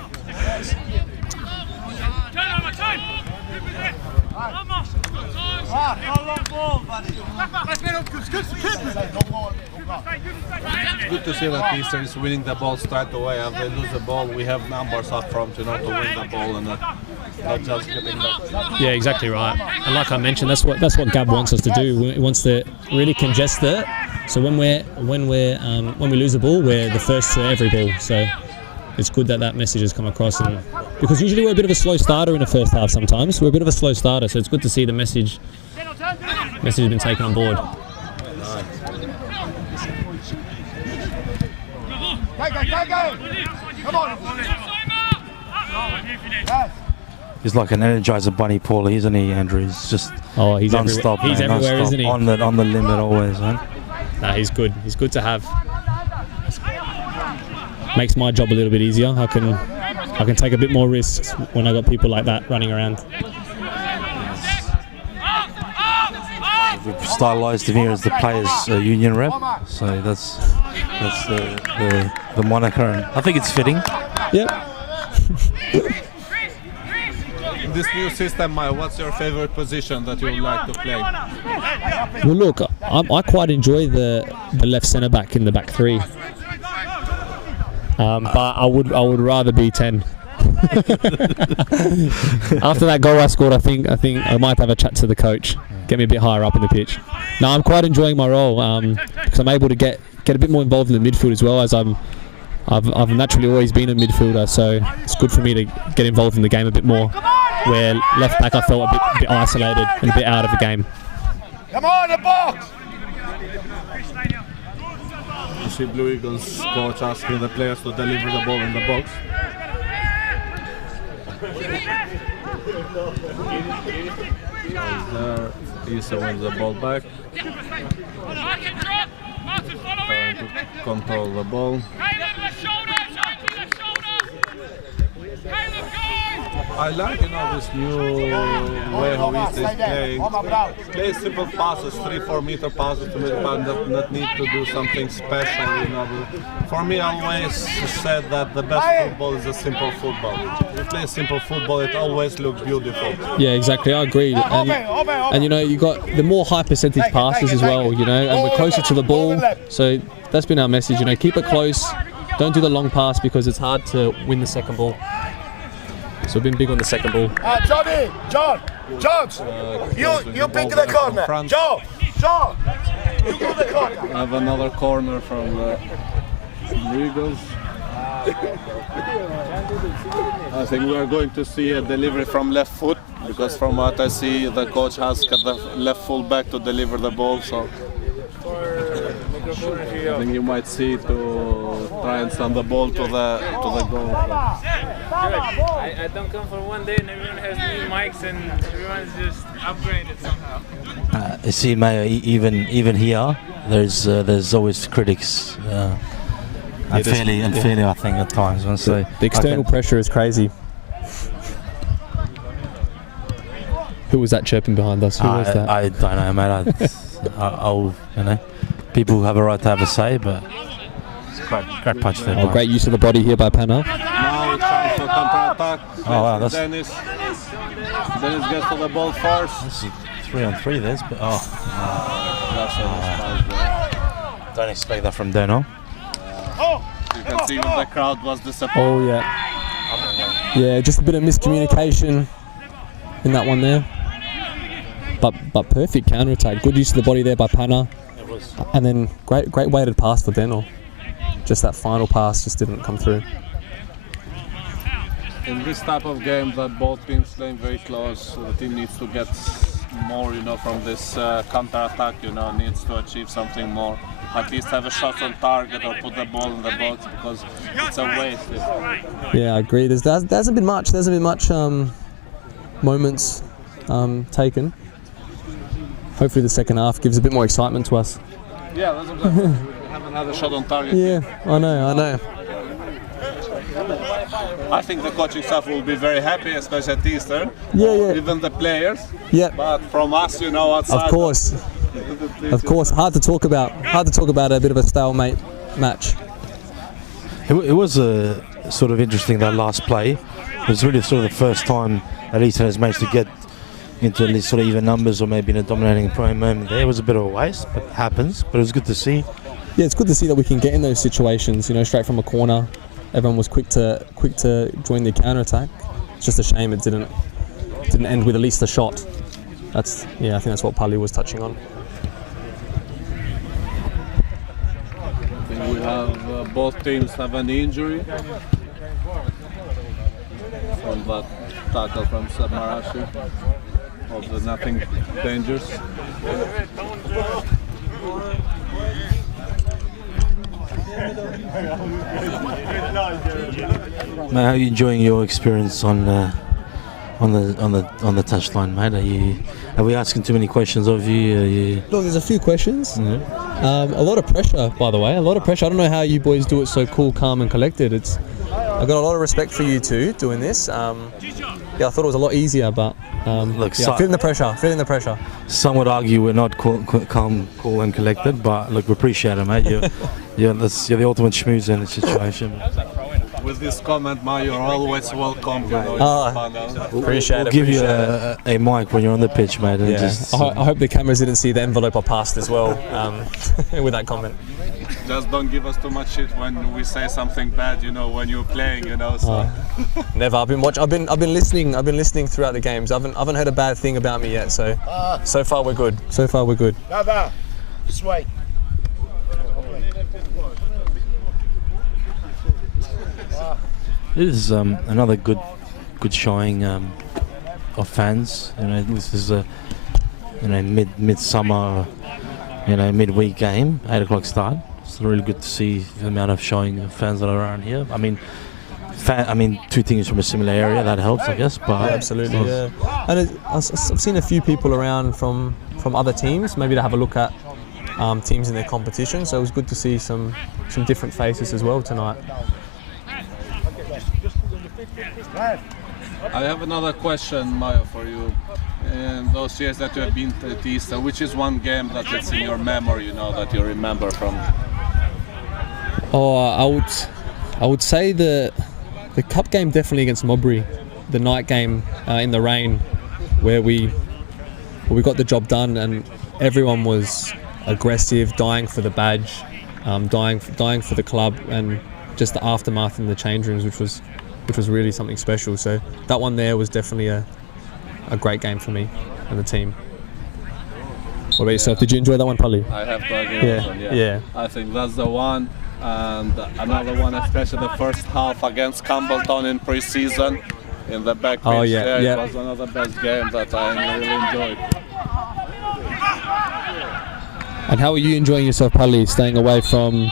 It's good to see that Eastern is winning the ball straight away. If they lose the ball, we have numbers up front, you know, to win the ball and not just getting back. Yeah, exactly right. And like I mentioned, that's what Gab wants us to do. He wants to really congest it. So when we lose the ball, we're the first to every ball. So it's good that message has come across, and because usually we're a bit of a slow starter in the first half. Sometimes we're a bit of a slow starter, so it's good to see the message has been taken on board. Go. Come on. Yes. He's like an Energizer Bunny, Paulie, isn't he, Andrew? He's just He's non-stop, everywhere. He's man, everywhere, non-stop, isn't he? on the limit always, man. Nah, he's good. He's good to have. Makes my job a little bit easier. I can take a bit more risks when I got people like that running around. We've stylized him here as the players' union rep, so that's the moniker, and I think it's fitting. Yep. In this new system, what's your favorite position that you would like to play? Well, look, I quite enjoy the left centre back in the back three, but I would rather be 10. After that goal I scored, I think I might have a chat to the coach, get me a bit higher up in the pitch. No, I'm quite enjoying my role because I'm able to get a bit more involved in the midfield as well, as I've naturally always been a midfielder, so it's good for me to get involved in the game a bit more. Where left back I felt a bit isolated and a bit out of the game. Come on, the box. You see Blue Eagles coach asking the players to deliver the ball in the box. There, Isa wins the ball back. Trying to control the ball. I like, this new way how East is playing. Play simple passes, 3-4 meter passes to midfield, not need to do something special, For me, I always said that the best football is a simple football. If you play simple football, it always looks beautiful. Yeah, exactly. I agree. And you got the more high percentage passes as well, and we're closer to the ball. So that's been our message, keep it close. Don't do the long pass because it's hard to win the second ball. So we've been big on the second ball. John, you pick the corner. John, you go the corner. I have another corner from the Eagles. I think we are going to see a delivery from left foot, because from what I see, the coach has got the left full back to deliver the ball. So I think you might see to try and send the ball to the goal. I don't come for one day and everyone has new mics and everyone's just upgraded somehow. You see, mate, even here, there's always critics. Unfairly, I think at times. So The external pressure is crazy. Who was that chirping behind us? Who was that? I don't know, mate. I'll, people have a right to have a say, but it's great punch there. Oh, great use of the body here by Panna. Now trying for counter-attack. Oh, wow, that's... Dennis gets to the ball first. This is 3-on-3, there's, but don't expect that from Deno. You can see when the crowd was disappointed. Oh, yeah. Yeah, just a bit of miscommunication in that one there. But perfect counter-attack. Good use of the body there by Panna. And then great weighted pass for Deno. Just that final pass just didn't come through. In this type of game that both teams playing very close, the team needs to get more, from this counter-attack, needs to achieve something more. At least have a shot on target or put the ball in the box, because it's a waste. Yeah, I agree. There hasn't been much. Moments taken. Hopefully the second half gives a bit more excitement to us. Yeah, that's exactly. We haven't had a shot on target. Yeah, I know. I think the coaching staff will be very happy, especially at Eastern. Yeah. Even the players. Yeah. But from us, outside. Of course. Hard to talk about a bit of a stalemate match. It was sort of interesting, that last play. It was really sort of the first time that Eastern has managed to get into at least sort of even numbers, or maybe in a dominating prime moment there. It was a bit of a waste, but it happens. But it was good to see. Yeah, it's good to see that we can get in those situations, straight from a corner. Everyone was quick to join the counter-attack. It's just a shame it didn't end with at least a shot. I think that's what Pali was touching on. I think we have both teams have an injury from that tackle from Samarashi. Hope there's nothing dangerous. Mate, how are you enjoying your experience on the touchline, mate? Are we asking too many questions of you? Look, there's a few questions. Mm-hmm. A lot of pressure, by the way. A lot of pressure. I don't know how you boys do it so cool, calm, and collected. I've got a lot of respect for you two doing this. I thought it was a lot easier, but feeling the pressure. Some would argue we're not calm, cool, and collected, but look, we appreciate it, mate. You're the ultimate schmoozer in the situation. With this comment, Ma, you're always welcome. Appreciate We'll it. give you a mic when you're on the pitch, mate. And I hope the cameras didn't see the envelope I passed as well with that comment. Just don't give us too much shit when we say something bad, when you're playing, So. Never. I've been listening. I've been listening throughout the games. I haven't heard a bad thing about me yet. So far we're good. Sweet. It is another good showing of fans. This is a midsummer, midweek game, 8 o'clock start. It's really good to see the amount of showing of fans that are around here. I mean, two teams from a similar area, that helps, I guess. But absolutely, yeah. And I've seen a few people around from other teams, maybe to have a look at teams in their competition. So it was good to see some different faces as well tonight. I have another question, Maya, for you. In those years that you have been at Eastern, which is one game that it's in your memory, that you remember from? Oh, I would say the cup game definitely against Mowbray, the night game in the rain, where we got the job done and everyone was aggressive, dying for the badge, dying for the club, and just the aftermath in the change rooms, which was really something special. So that one there was definitely a great game for me and the team. What about yourself? Did you enjoy that one, Pali? I have to agree with them, yeah. I think that's the one. And another one, especially the first half against Campbelltown in pre-season in the back pitch. It was one of the best games that I really enjoyed. And how are you enjoying yourself, Pali, staying away from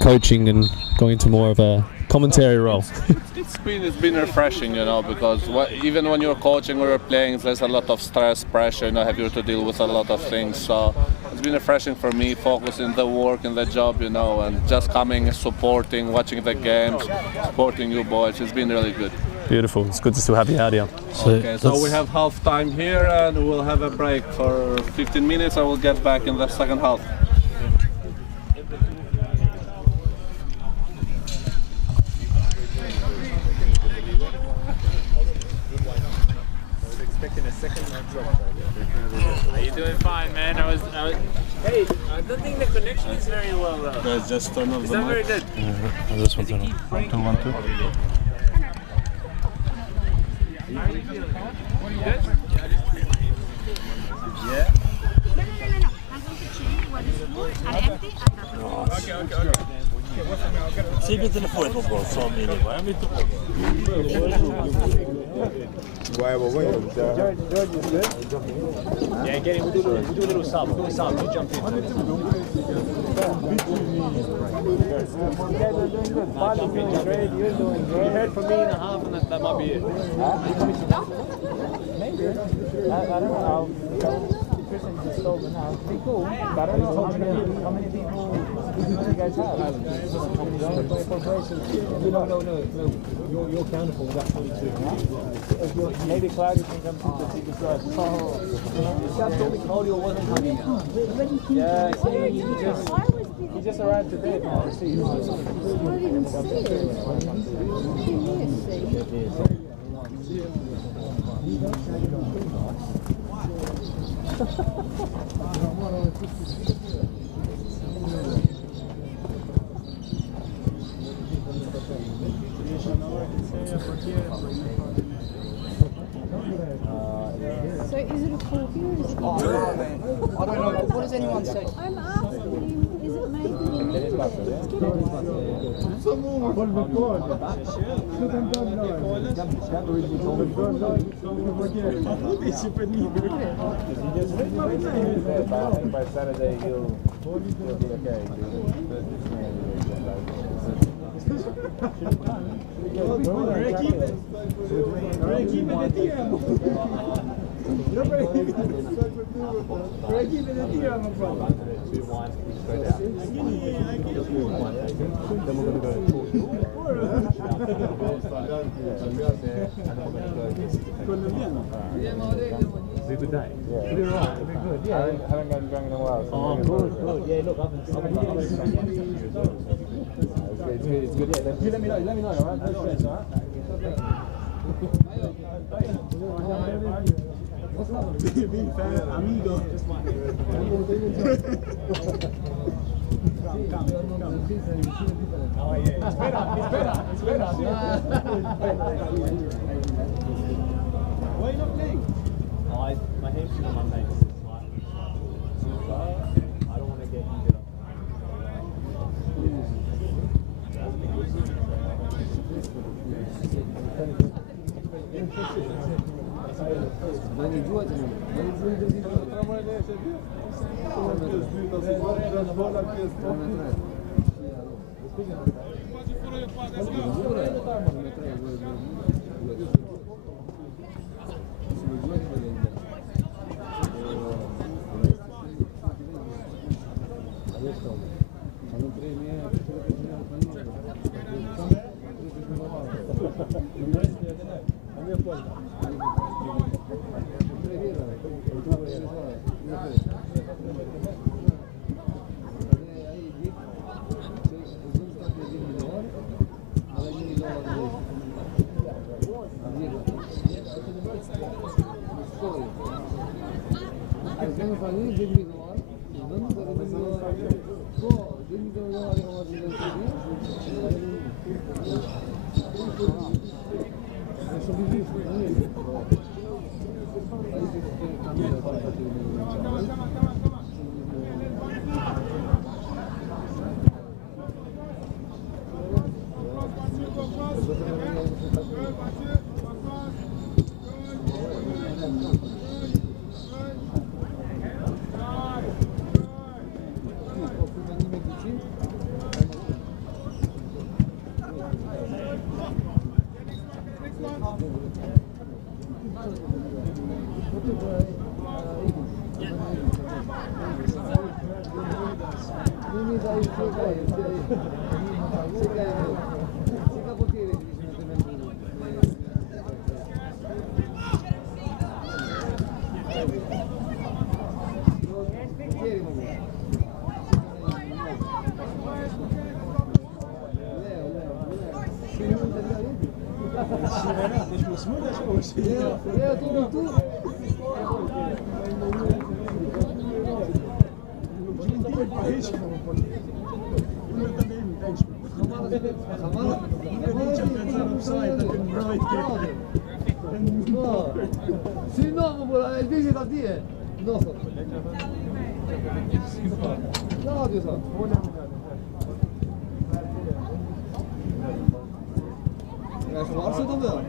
coaching and going into more of a commentary role? It's been refreshing, you know, because even when you're coaching or you're playing, there's a lot of stress, pressure, you know, have you to deal with a lot of things. So it's been refreshing for me, focusing the work and the job, you know, and just coming, supporting, watching the games, supporting you boys. It's been really good. Beautiful. It's good to still have you out here. Okay, so we have half time here and we'll have a break for 15 minutes and we'll get back in the second half. Are you doing fine, man? Hey, I don't think the connection is very well though. Guys, just turn off It's the not very mic. good. This one's on. 1, 2, 1, 2. How are you feeling? Good? No. I'm going to change what is full and empty and nothing. Okay. Sempre telefone com o som mínimo, é muito bom. Yeah, get him. We'll do a little sub. You jump in. You heard from me in a half, and that might be it. Maybe. I don't know. Christian just stole the house. Pretty cool. But I don't know how many people do you guys have? No. You're accountable. That's 22. Maybe Claudia can come to the TV show. Claudia wasn't coming out. Yeah, he just arrived today. So is it a coffee or is it a I don't know. What does anyone say? I'm asking him, is it made in By Saturday he'll be okay. It's a good day. Yeah. It'll be right. It'll be good. Yeah. I haven't gone drunk in a while. So good. Yeah, look, it's good. Yeah, you let me know, alright? No stress, alright? What's up? Big fan, amigo. Oh yeah, it's better. Why are you not playing? My hamstring on Monday is slightly. I don't want to get injured. Sì, no, ma il viso da dire. No. No, Dio sa. Rätt varse de där.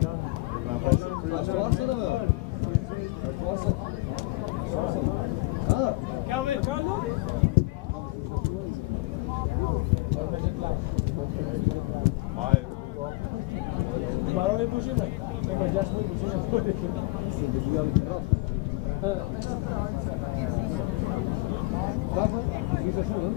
Rätt varse de där. Rätt varse. Ja. Kan vi ta något? Parole bucine. Ma già sto bucine. Sì, dobbiamo tirare. Dava? Chi sta su?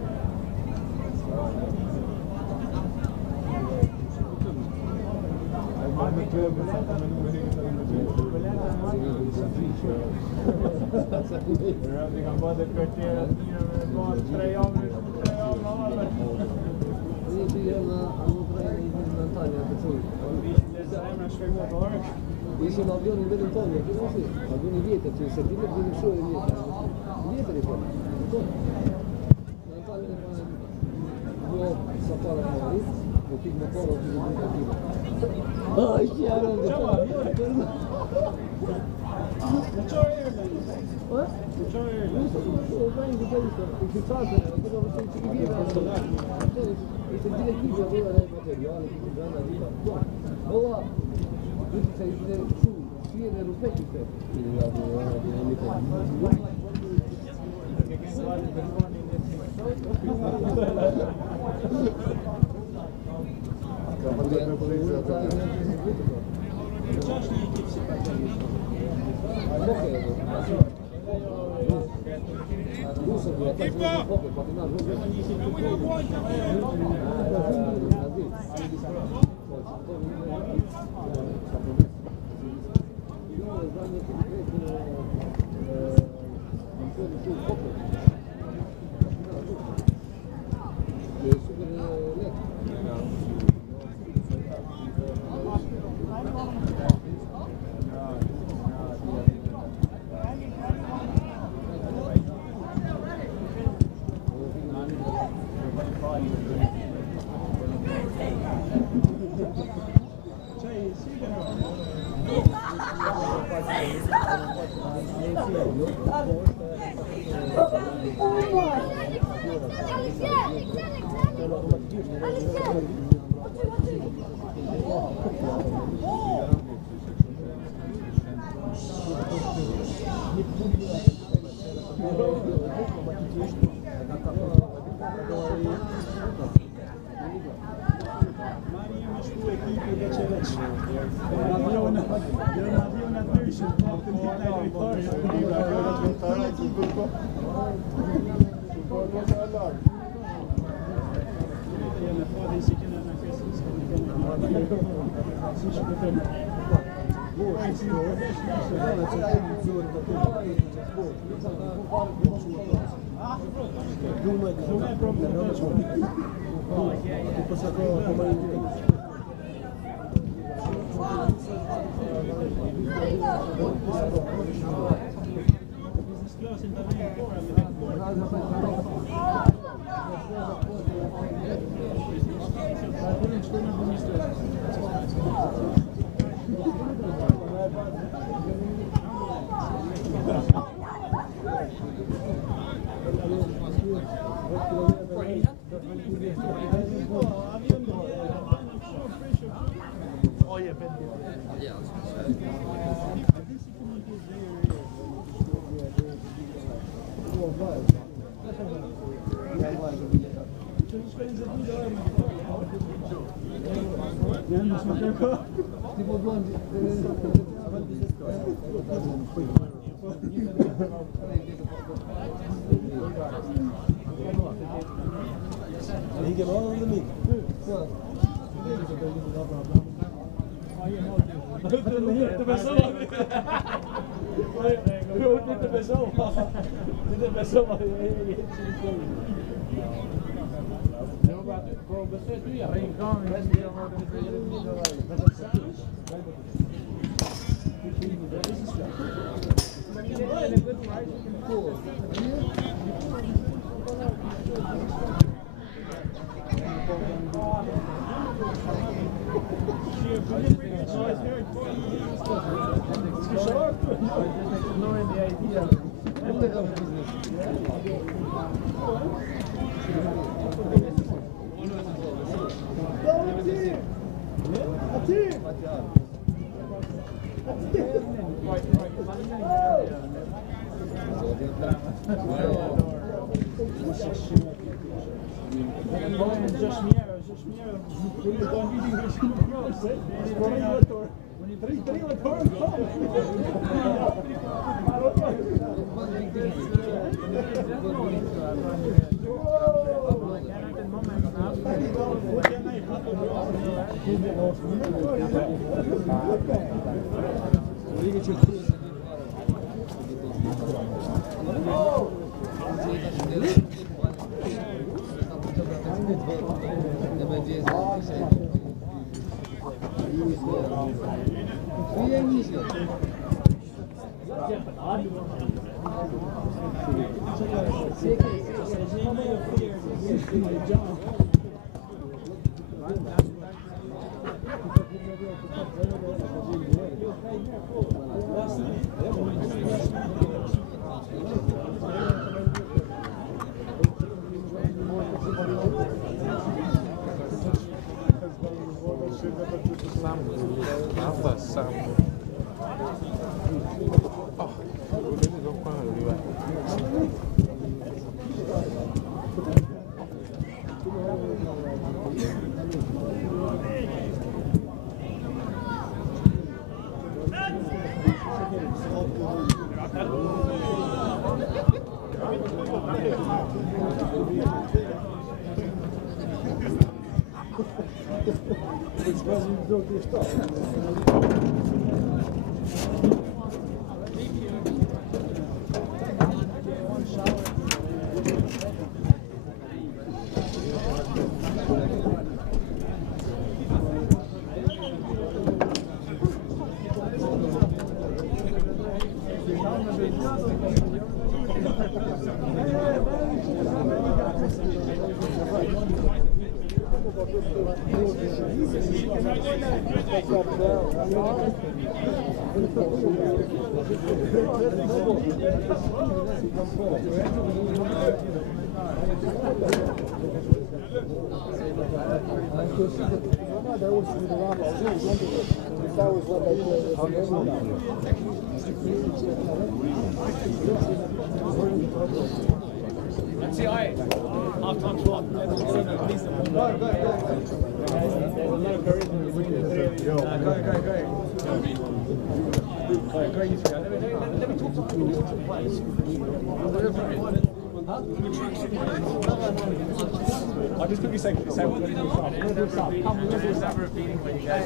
Dice un avione in vede Antonio, che non si, avioni dietro, cioè se viene il sole dietro di fuori. Antonio io sapore fuori, lo pigmo poro di un oh, chiaro. Tutti sei su, sì, nel ruspetto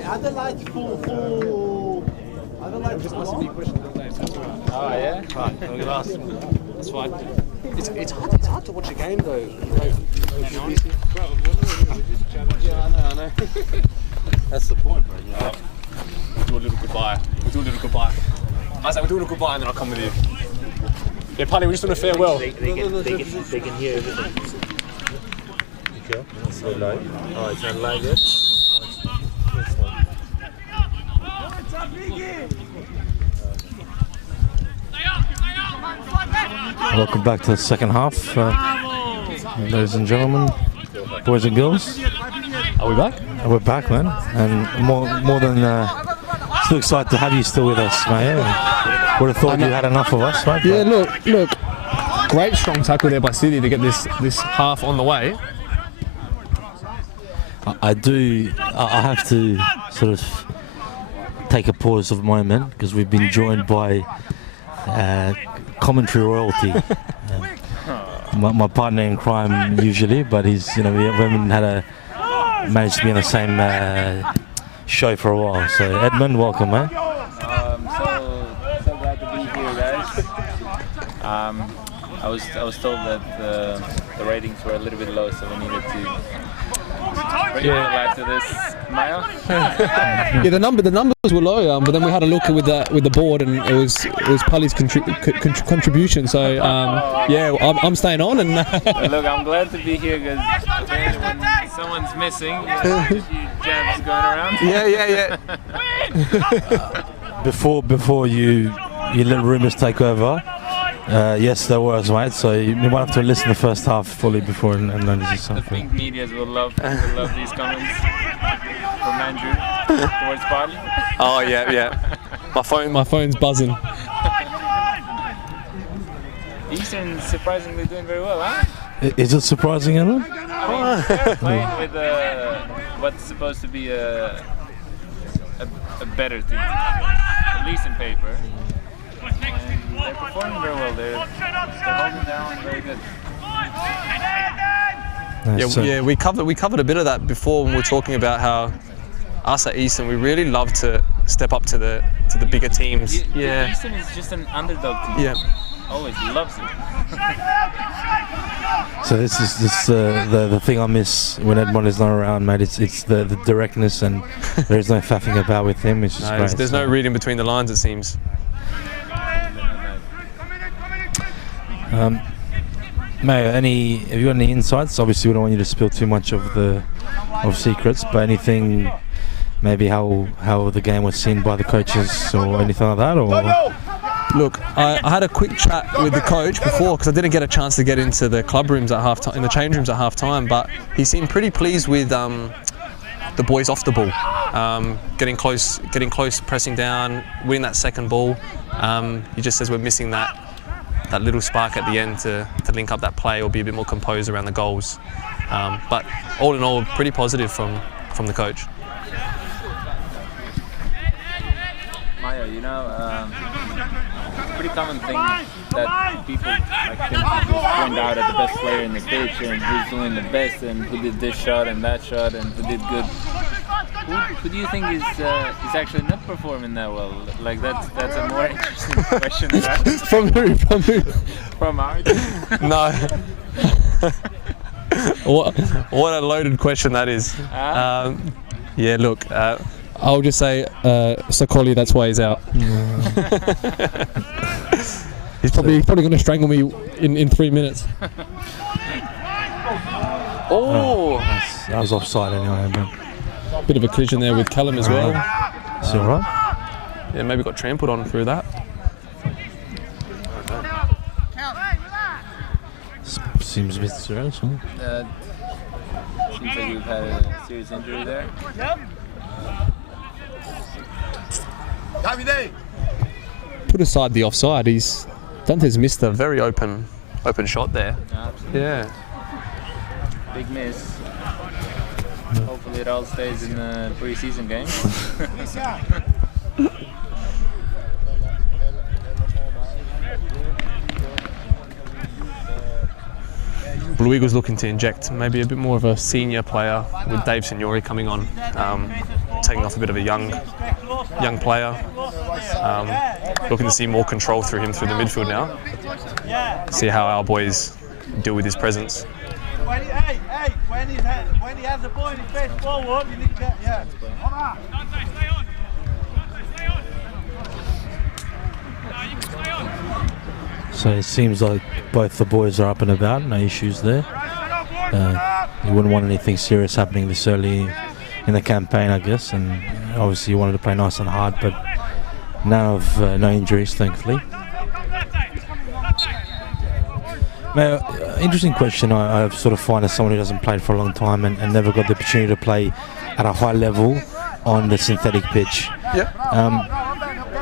Adelaide full. Adelaide just must be questions. Oh yeah, right. I'm gonna ask. That's fine. It's hard to watch a game though. Yeah, I know. That's the point, bro. Yeah. We'll do a little goodbye. I was like, we'll do a little goodbye and then I'll come with you. Yeah, Paddy, we're just doing a farewell. They can hear everything. Okay, that's so live. Oh, it's not live yet? Welcome back to the second half, ladies and gentlemen, boys and girls. Are we back? We're back, man, and more than still excited to have you still with us, mate. Would have thought you had enough of us, mate. Yeah, look, great strong tackle there by City to get this half on the way. I have to sort of take a pause of a moment because we've been joined by commentary royalty. My partner in crime usually, but he's, we haven't managed to be on the same show for a while. So Edmund, welcome, man. So I was told that the ratings were a little bit low, so we needed to bring it back to this mile. Yeah, the numbers were low, but then we had a look with the board, and it was Pali's contribution. So yeah, I'm staying on. And look, I'm glad to be here because when someone's missing, a few jabs going around. Yeah. Before you let rumours take over. Yes, there was, right? So you might have to listen to the first half fully before and learn this is The something. pink medias will love these comments from Andrew towards Pali. Oh yeah. my phone's buzzing. Eastern's surprisingly doing very well, huh? Is it surprising, Ellen? I mean, they're playing with what's supposed to be a better team, at least in paper. And they're performing very well. They're holding down very good. Yeah, we covered a bit of that before when we were talking about how us at Eastern, we really love to step up to the bigger teams. Yeah. Eastern is just an underdog team. Yeah. Always loves it. So this is the thing I miss when Edmond is not around, mate. It's the directness, and there is no faffing about with him. It's just great. There's no reading between the lines, it seems. Mayo, have you got any insights? Obviously, we don't want you to spill too much of secrets, but anything, maybe how the game was seen by the coaches or anything like that, or? Look, I had a quick chat with the coach before because I didn't get a chance to get into the club rooms at half time, in the change rooms at half time, but he seemed pretty pleased with the boys off the ball, getting close, pressing down, winning that second ball. He just says we're missing that little spark at the end to link up that play or be a bit more composed around the goals. But all in all, pretty positive from the coach. Maya, pretty common thing that people tend to just point out at the best player in the pitch and who's doing the best and who did this shot and that shot and who did good. Who do you think is actually not performing that well? Like that's a more interesting question. From who? From our team. No. What a loaded question that is. Yeah, look. I'll just say Sokoli, that's why he's out. He's probably going to strangle me in 3 minutes. Oh! That was offside anyway. But bit of a collision there with Callum as well. Is it alright? Yeah, maybe got trampled on through that. Seems a bit serious, huh? Seems like you've had a serious injury there. Put aside the offside, Dante's missed a Very open shot there. Absolutely. Yeah. Big miss. Hopefully it all stays in the pre-season games. Blue Eagles looking to inject maybe a bit more of a senior player with Dave Signori coming on, taking off a bit of a young player. Looking to see more control through him through the midfield now. See how our boys deal with his presence. When he has the ball in his face forward, you need to get, yeah. So it seems like both the boys are up and about, no issues there. You wouldn't want anything serious happening this early in the campaign, I guess, and obviously you wanted to play nice and hard, but no injuries, thankfully. Now, interesting question I sort of find as someone who hasn't played for a long time and never got the opportunity to play at a high level on the synthetic pitch. Yep.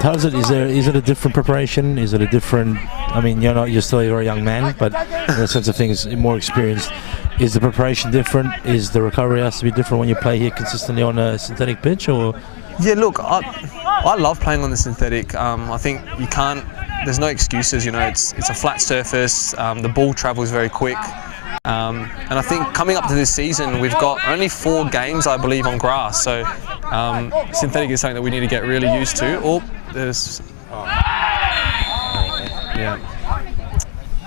How is it? Is it a different preparation? Is it a different? I mean, you're still a very young man, but in the sense of things, more experienced. Is the preparation different? Is the recovery has to be different when you play here consistently on a synthetic pitch, or? Yeah, look, I love playing on the synthetic. I think you can't. There's no excuses. It's a flat surface. The ball travels very quick. And I think coming up to this season, we've got only 4 games, I believe, on grass. So synthetic is something that we need to get really used to. Oh, there's. yeah.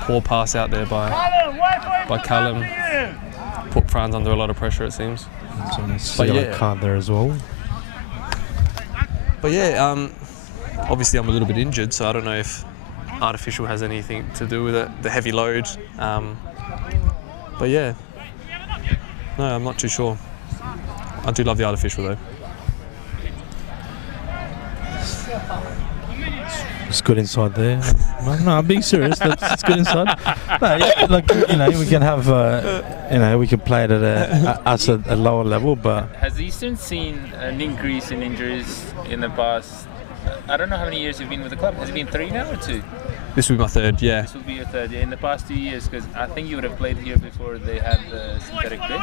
Poor pass out there by Callum. Put Franz under a lot of pressure, it seems. But yeah, card there as well. But yeah, obviously I'm a little bit injured, so I don't know if artificial has anything to do with it, the heavy load. But yeah, no, I'm not too sure. I do love the artificial though. It's good inside there. No, I'm being serious. It's good inside. No, yeah, like, you know, we can have, you know, we can play it at us at a lower level, but has Eastern seen an increase in injuries in the past? I don't know how many years you've been with the club. Has it been 3 now or 2? This will be my 3rd, yeah. This will be your 3rd, yeah. In the past 2 years, because I think you would have played here before they had the synthetic pitch.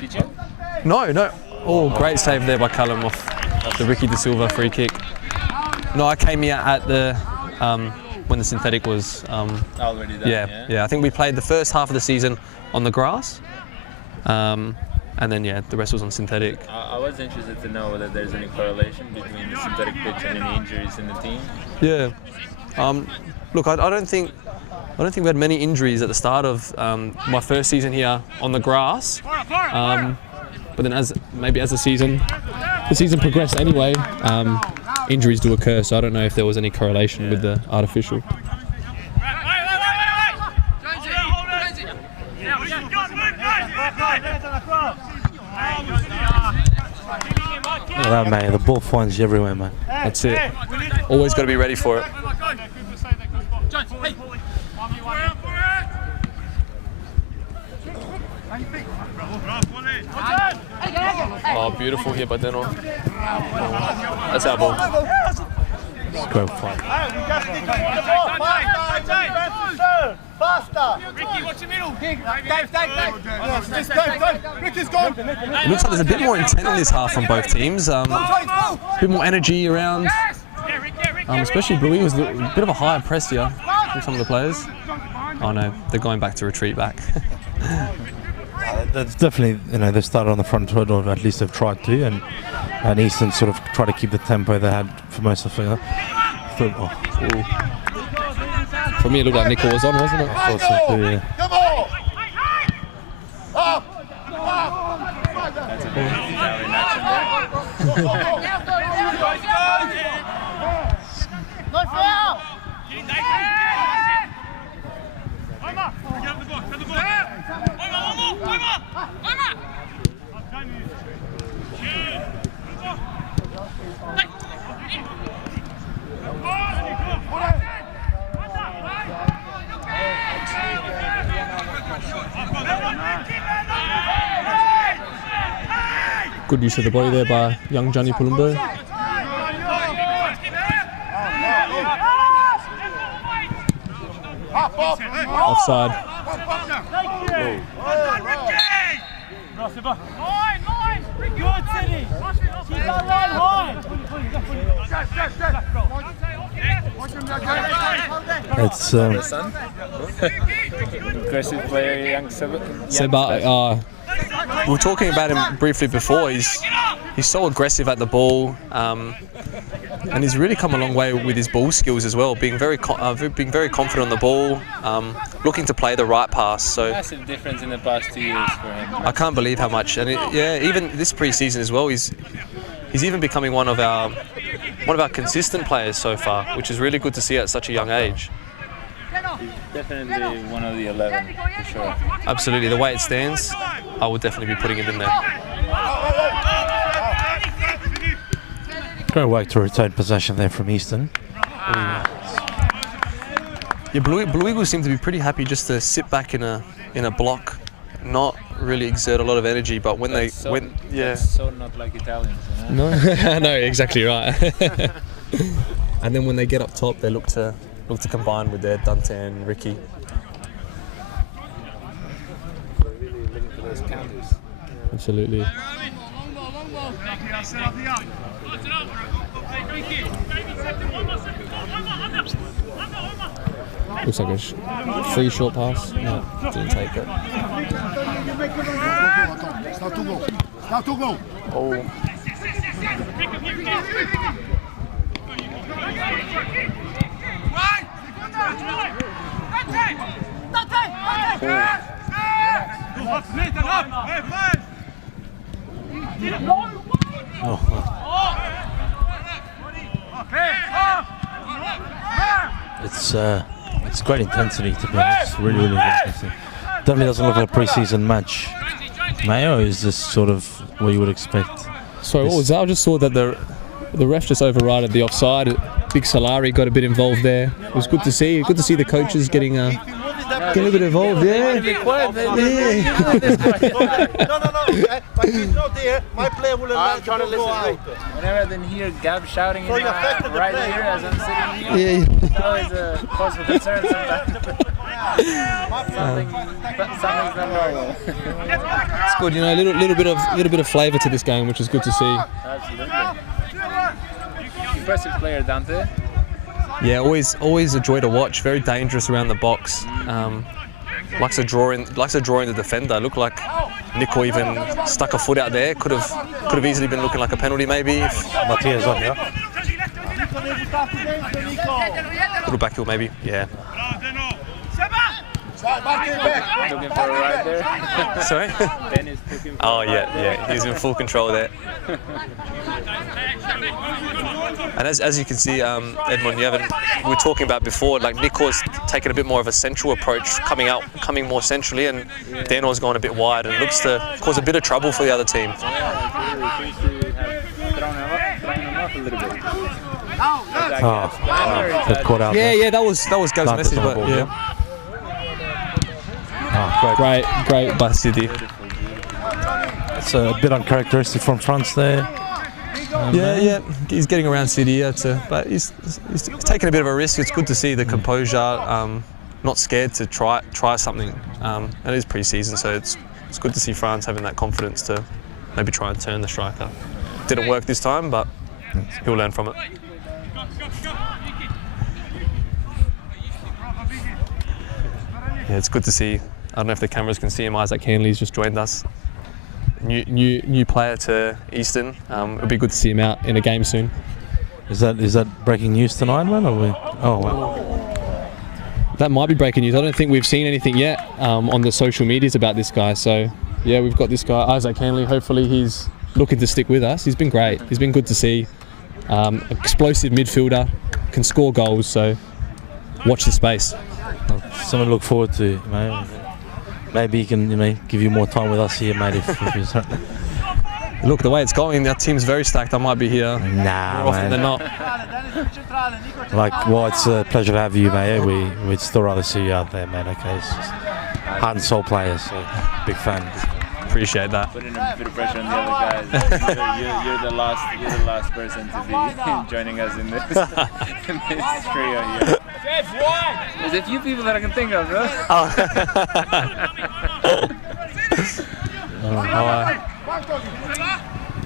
Did you? No. Oh, great save there by Callum off the Ricky De Silva free kick. No, I came here at the when the synthetic was already done. Yeah. I think we played the first half of the season on the grass, and then the rest was on synthetic. I was interested to know whether there's any correlation between the synthetic pitch and any injuries in the team. Yeah. Look, I don't think we had many injuries at the start of my first season here on the grass. But then as the season progressed anyway, injuries do occur, so I don't know if there was any correlation with the artificial. Look at that, mate. The ball finds you everywhere, man. That's it. Always got to be ready for it. Oh, beautiful here by Deno. That's our ball. Let's go for it. Faster! Ricky, watch the middle. Dave. Ricky's gone. It looks like there's a bit more intent in this half from both teams. A bit more energy around. Especially Bluey was a bit of a higher press here from some of the players. Oh no, they're going back to retreat back. That's definitely, you know, they've started on the front foot, or at least they've tried to, and Eastern sort of tried to keep the tempo they had for most of the For me, it looked like Nickel was on, wasn't it? I thought so too, yeah. Come on! Up! That's a very foul in action there. No foul! Good use of the body there by young Johnny Pulumbo. Offside. It's aggressive player, young Seba. We were talking about him briefly before. He's so aggressive at the ball, and he's really come a long way with his ball skills as well. Being very confident on the ball, looking to play the right pass. So massive difference in the past 2 years for him. I can't believe how much. And even this pre-season as well, he's even becoming one of our consistent players so far, which is really good to see at such a young age. Definitely one of the 11 for sure. Absolutely, the way it stands, I would definitely be putting it in there. great work to retain possession there from Eastern. Yeah, Blue Eagles seem to be pretty happy just to sit back in a block, not really exert a lot of energy. But when that's so not like Italians. You know? No, no, exactly right. And then when they get up top, they look to combine with their Dante and Ricky. They're really looking for those counters. Absolutely. Looks like a free short pass. No, didn't take it. Oh. It's great intensity, to be honest. Really, really interesting. Definitely doesn't look like a pre-season match. Mayo is this sort of what you would expect. Sorry, what was that? I just saw that the ref just overrided the offside. Big Solari got a bit involved there. It was good to see. Good to see the coaches getting a little bit involved. Yeah. But he's not there. My player will allow to go out. Whenever I then hear Gab shouting in right here as I'm sitting here, it's always a cause for concern sometimes. Something's not normal. It's good, you know, a little bit of flavour to this game, which is good to see. Absolutely. Impressive player, Dante. Yeah, always a joy to watch. Very dangerous around the box. Likes to draw in the defender. Looked like Nico even stuck a foot out there. Could have easily been looking like a penalty maybe. If Matthias on here. Little back heel maybe. Yeah. Looking for a ride there. Sorry? Dennis looking for oh yeah. He's in full control there. And as you can see, Edmund, we were talking about before, like Nico's taken a bit more of a central approach, coming more centrally, and Dano's gone a bit wide, and looks to cause a bit of trouble for the other team. Yeah, seems to have thrown him off a little bit. They've caught out. Yeah, that was Gab's message, but yeah. Great by Sidi. It's a bit uncharacteristic from France there. Yeah, he's getting around City, but he's taking a bit of a risk. It's good to see the composure, not scared to try something. It is pre-season, so it's good to see France having that confidence to maybe try and turn the striker. Didn't work this time, but he'll learn from it. Yeah, it's good to see. I don't know if the cameras can see him. Isaac Hanley's just joined us. New player to Eastern. It'll be good to see him out in a game soon. Is that breaking news tonight, man? Or wow. That might be breaking news. I don't think we've seen anything yet on the social medias about this guy. So yeah, we've got this guy, Isaac Hanley. Hopefully he's looking to stick with us. He's been great. He's been good to see. Explosive midfielder, can score goals. So watch the space. Something to look forward to, mate. Maybe he can, give you more time with us here, mate. If he's Look, the way it's going, our team's very stacked. I might be here more often than not. It's a pleasure to have you, mate. We'd still rather see you out there, man. Okay, it's just heart and soul players. So big fan. Appreciate that. Putting a bit of pressure on the other guys. You're the last person to be joining us in this trio here. There's a few people that I can think of, bro.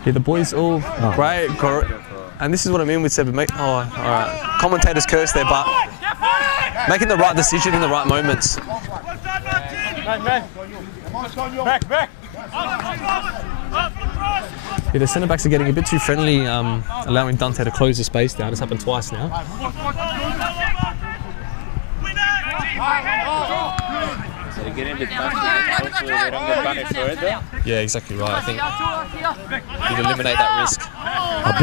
Yeah, the boys all great. And this is what I mean with Seb. All right. Commentators curse there, but making the right decision in the right moments. Back. Yeah, the centre-backs are getting a bit too friendly, allowing Dante to close the space down. It's happened twice now. So they're getting a bit confident. Hopefully they don't get punished for it, though. Yeah, exactly right. I think you eliminate that risk. I've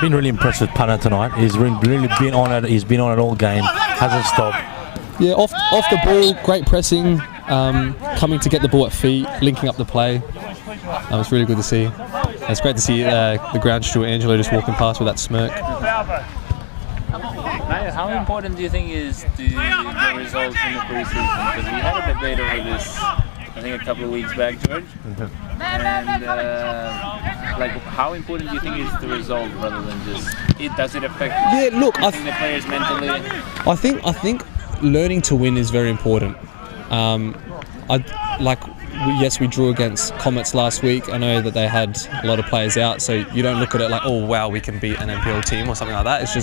been really impressed with Pana tonight. He's really been on it. He's been on it all game. Hasn't stopped. Yeah, off the ball, great pressing, coming to get the ball at feet, linking up the play. It's really good to see. It's great to see the ground steward Angelo just walking past with that smirk. How important do you think is the results in the pre-season? Because we had a debate over this, I think a couple of weeks back, George. And how important do you think is the result rather than just it? Does it affect? Yeah, look, the players mentally? I think learning to win is very important. Yes, we drew against Comets last week. I know that they had a lot of players out, so you don't look at it like, oh wow, we can beat an NPL team or something like that. It's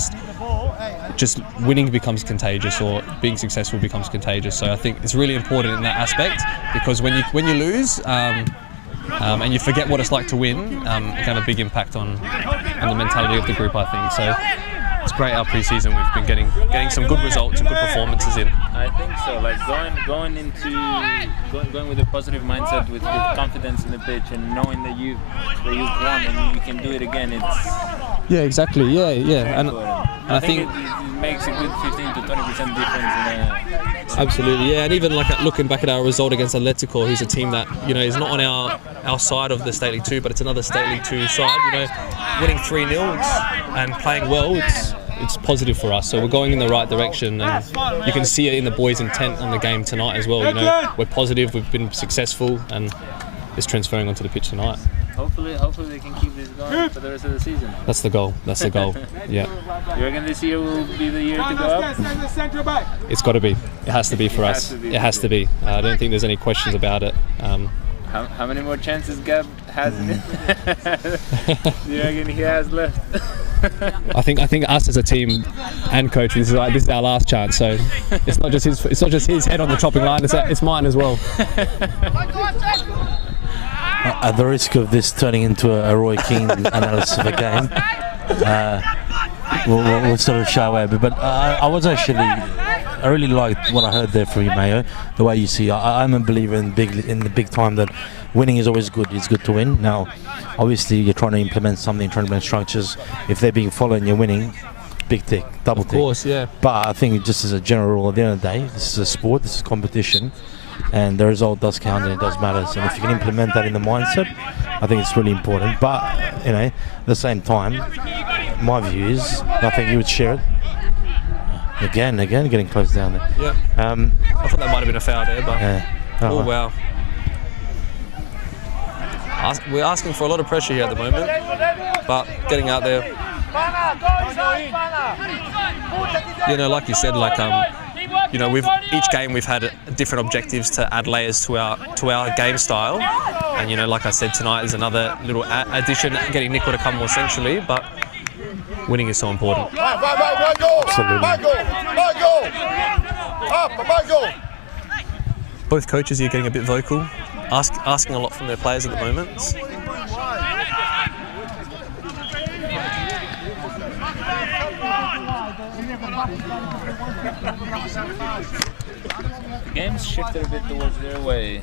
just winning becomes contagious, or being successful becomes contagious. So I think it's really important in that aspect, because when you lose and you forget what it's like to win, it can have a big impact on the mentality of the group, I think. So it's great our pre-season we've been getting some good results and good performances in. I think so. Like going with a positive mindset, with confidence in the pitch, and knowing that you've won and you can do it again. Yeah, exactly. Yeah. And I think it makes a good 15 to 20% difference. Absolutely, yeah. And even like looking back at our result against Atletico, who's a team that is not on our side of the State League 2, but it's another State League 2 side. Winning 3-0 and playing well, it's positive for us. So we're going in the right direction, and you can see it in the boys' intent on the game tonight as well. We're positive, we've been successful, and it's transferring onto the pitch tonight. Hopefully they can keep this going for the rest of the season. That's the goal. Yeah. You reckon this year will be the year to go up? It's got to be. It has to be for us. It has to be. I don't think there's any questions about it. How many more chances Gab has? Do you reckon he has left? I think us as a team and coach, this is our last chance. So it's not just his head on the chopping line. It's mine as well. At the risk of this turning into a Roy Keane analysis of a game, we'll sort of shy away a bit. But I really liked what I heard there from you, Mayo. The way you see, I'm a believer in the big time that winning is always good. It's good to win. Now, obviously, you're trying to implement something, trying to implement structures. If they're being followed and you're winning, big tick, double tick. Of course, yeah. But I think just as a general rule, at the end of the day, this is a sport, this is competition, and the result does count and it does matter. And if you can implement that in the mindset, I think it's really important. But at the same time, my view is, I think you would share it. Again, getting close down there. Yeah. I thought that might have been a foul there, but yeah. Wow. We're asking for a lot of pressure here at the moment, but getting out there. Like you said, we've each game we've had different objectives to add layers to our game style, and like I said tonight, there's another little addition, getting Nico to come more centrally, but winning is so important. Absolutely. Both coaches here getting a bit vocal, asking a lot from their players at the moment. The game's shifted a bit towards their way.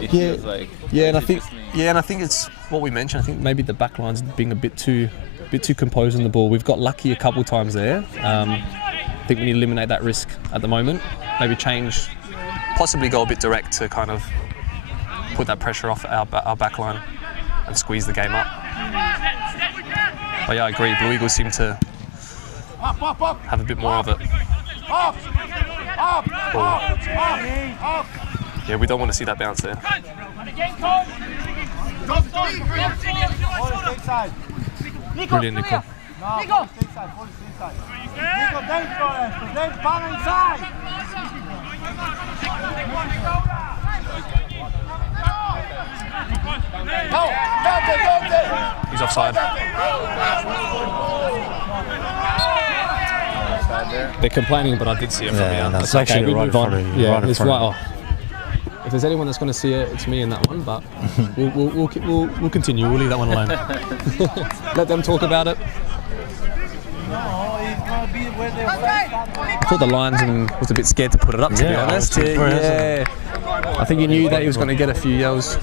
It Yeah, feels like. yeah, and I think it's what we mentioned. I think maybe the back line's being a bit too composed on the ball. We've got lucky a couple times there. I think we need to eliminate that risk at the moment. Maybe change, possibly go a bit direct to kind of put that pressure off our back line and squeeze the game up. But yeah, I agree. Blue Eagles seem to have a bit more of it. Yeah, we don't want to see that bounce there. Brilliant, Nico. Nico, dentro esto, dentro, inside. He's offside. They're complaining, but I did see it from here. That's actually we right in move on. front of you. Yeah, right in it's front right. of Oh. If there's anyone that's going to see it, it's me in that one. But we'll continue. We'll leave that one alone. Let them talk about it. I thought the linesman was a bit scared to put it up, to be honest. Yeah. I think he knew that he was going to get a few yells.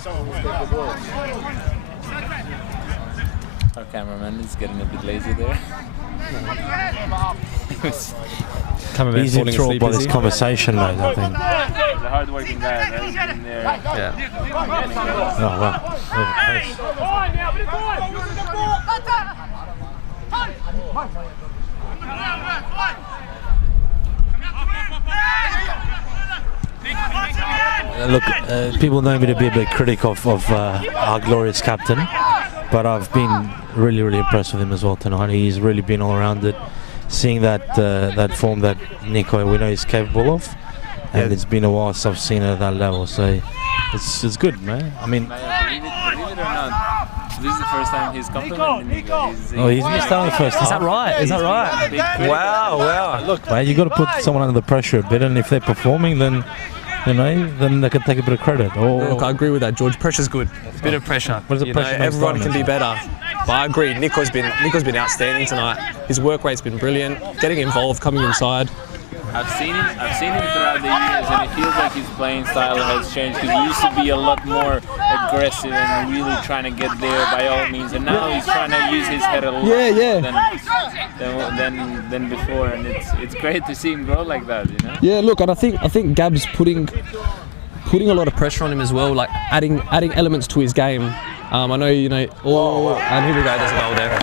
Our cameraman is getting a bit lazy there. Easy to throw by this conversation, mate, I think. He's a hard-working guy, right? He's in there. Yeah. Oh, wow. Look, people know me to be a bit critic of our glorious captain, but I've been really, really impressed with him as well tonight. He's really been all around it. Seeing that form that Nico we know is capable of, and it's been a while since I've seen it at that level, so it's good, man. I mean, believe it or not, this is the first time he's complimenting me. He's missed out on the first half. Is that right? Is that right? Wow. Look, mate, you got to put someone under the pressure a bit, and if they're performing, then you know, then they can take a bit of credit. Or Look, I agree with that, George. Pressure's good. A bit of pressure. What is the You pressure know, next everyone time, can is be it? better. But I agree. Nico's been outstanding tonight. His work rate's been brilliant. Getting involved, coming inside. I've seen him throughout the years, and it feels like his playing style has changed. Because he used to be a lot more aggressive and really trying to get there by all means, and now he's trying to use his head a lot than before, and it's great to see him grow like that, you know. Yeah, look, and I think Gab's putting a lot of pressure on him as well, like adding elements to his game. I know, you know. And here we go. There's a goal there.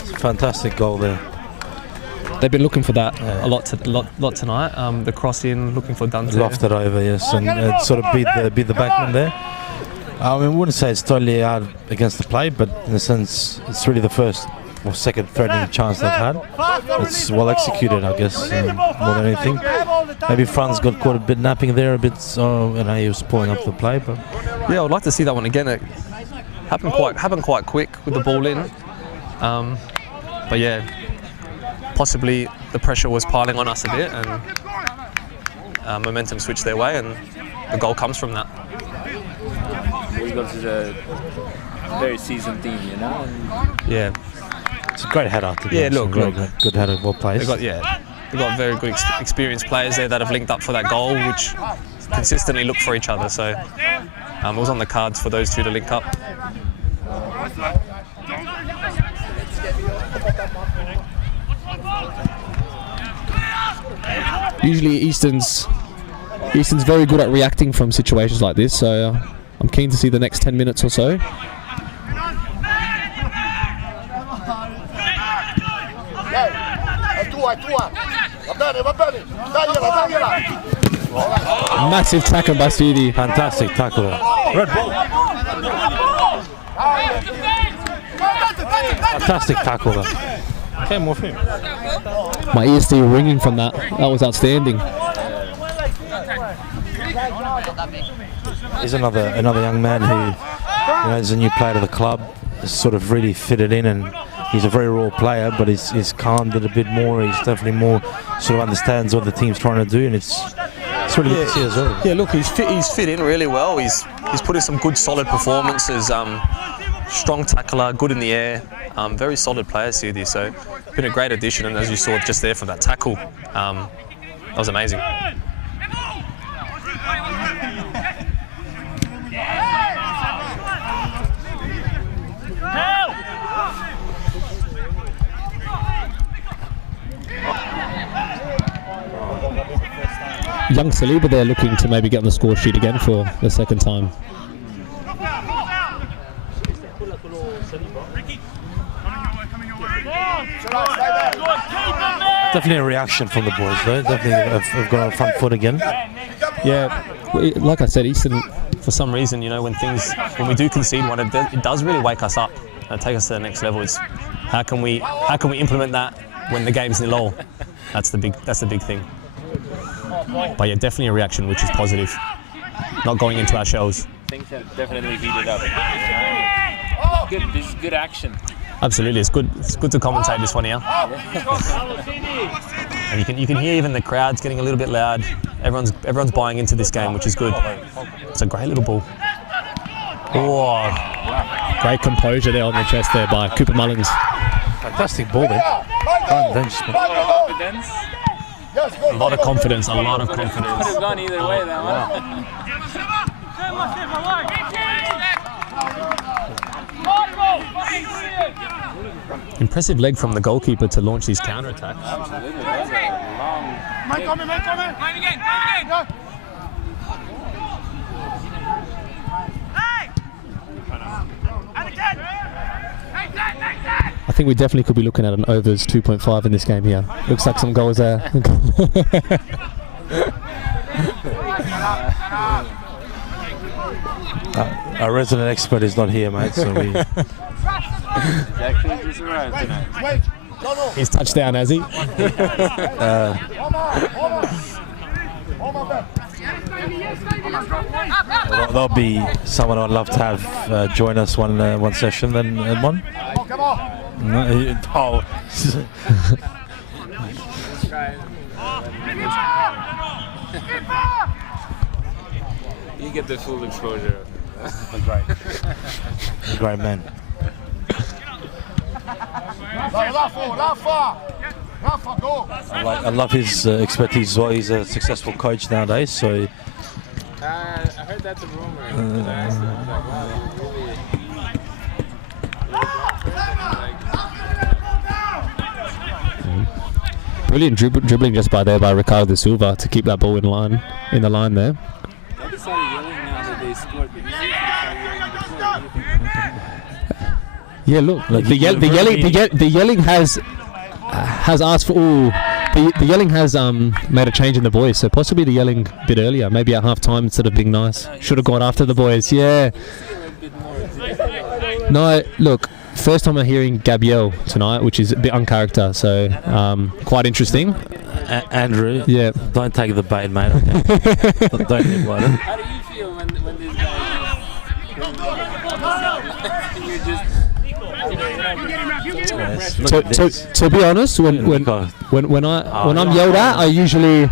It's a fantastic goal there. They've been looking for that a lot tonight. The cross in, looking for Dante. Lofted over, yes, and sort of beat the backman there. I mean, I wouldn't say it's totally out against the play, but in a sense, it's really the first or second threatening chance they've had. It's well executed, I guess, more than anything. Maybe Franz got caught a bit napping there, a bit, so you know, he was pulling up the play. But yeah, I would like to see that one again. It happened quite quick with the ball in. But yeah, possibly the pressure was piling on us a bit, and momentum switched their way, and the goal comes from that. Eagles is a very seasoned team, you know. yeah, it's a great header. To be Yeah, honest. look. Good header, well placed. They've got very good experienced players there that have linked up for that goal, which consistently look for each other. So it was on the cards for those two to link up. Usually Easton's very good at reacting from situations like this, so I'm keen to see the next 10 minutes or so. Massive tackle by Sidi. Fantastic tackle. Red ball. Fantastic tackle there. Came off him. My ears still ringing from that. That was outstanding. He's another young man who, you know, is a new player to the club. Has sort of really fitted in, and he's a very raw player, but he's calmed it a bit more. He's definitely more sort of understands what the team's trying to do, and it's really good to see as well. Yeah, look, he's fit in really well. He's put in some good solid performances. Strong tackler, good in the air. Very solid player, Sidi. So been a great addition, and as you saw just there for that tackle, that was amazing. Young Saliba there looking to maybe get on the score sheet again for the second time. Definitely a reaction from the boys, though. Definitely have gone on front foot again. Yeah, like I said, Easton, For some reason, you know, when we do concede one, it does really wake us up and take us to the next level. It's how can we implement that when the game's 0-0? That's the big thing. But yeah, definitely a reaction which is positive. Not going into our shells. Things have definitely heated up. Good. This is good action. Absolutely, it's good to commentate this one here. And you can hear even the crowds getting a little bit loud. Everyone's buying into this game, which is good. It's a great little ball. Oh, great composure there on the chest there by Cooper Mullins. Fantastic ball there. Confidence. A lot of confidence. Could have gone either way, that one. Impressive leg from the goalkeeper to launch these counter-attacks. Absolutely. That's a long I think we definitely could be looking at an overs 2.5 in this game here. Looks like some goals there. Our resident expert is not here, mate, so we... He's actually just arrived tonight. He's touchdown, has he? There'll be someone I'd love to have join us one session then one. Oh, try. You get the full exposure. A great man. I love his expertise as well. He's a successful coach nowadays, so. I heard that's a rumor. Brilliant dribbling just by Ricardo de Silva to keep that ball in the line there. They started yelling now that they scored. But Yeah, look, the yelling has asked for. The yelling has made a change in the boys, so possibly the yelling a bit earlier, maybe at half time instead of being nice. Should have gone after the boys. Yeah. No, look. First time I'm hearing Gabriel tonight, which is a bit uncharacter, so quite interesting. Andrew, yeah, don't take the bait, mate. Okay? Don't get blooded. how do you feel when this guy is you're just to be honest, when I'm yelled at, I usually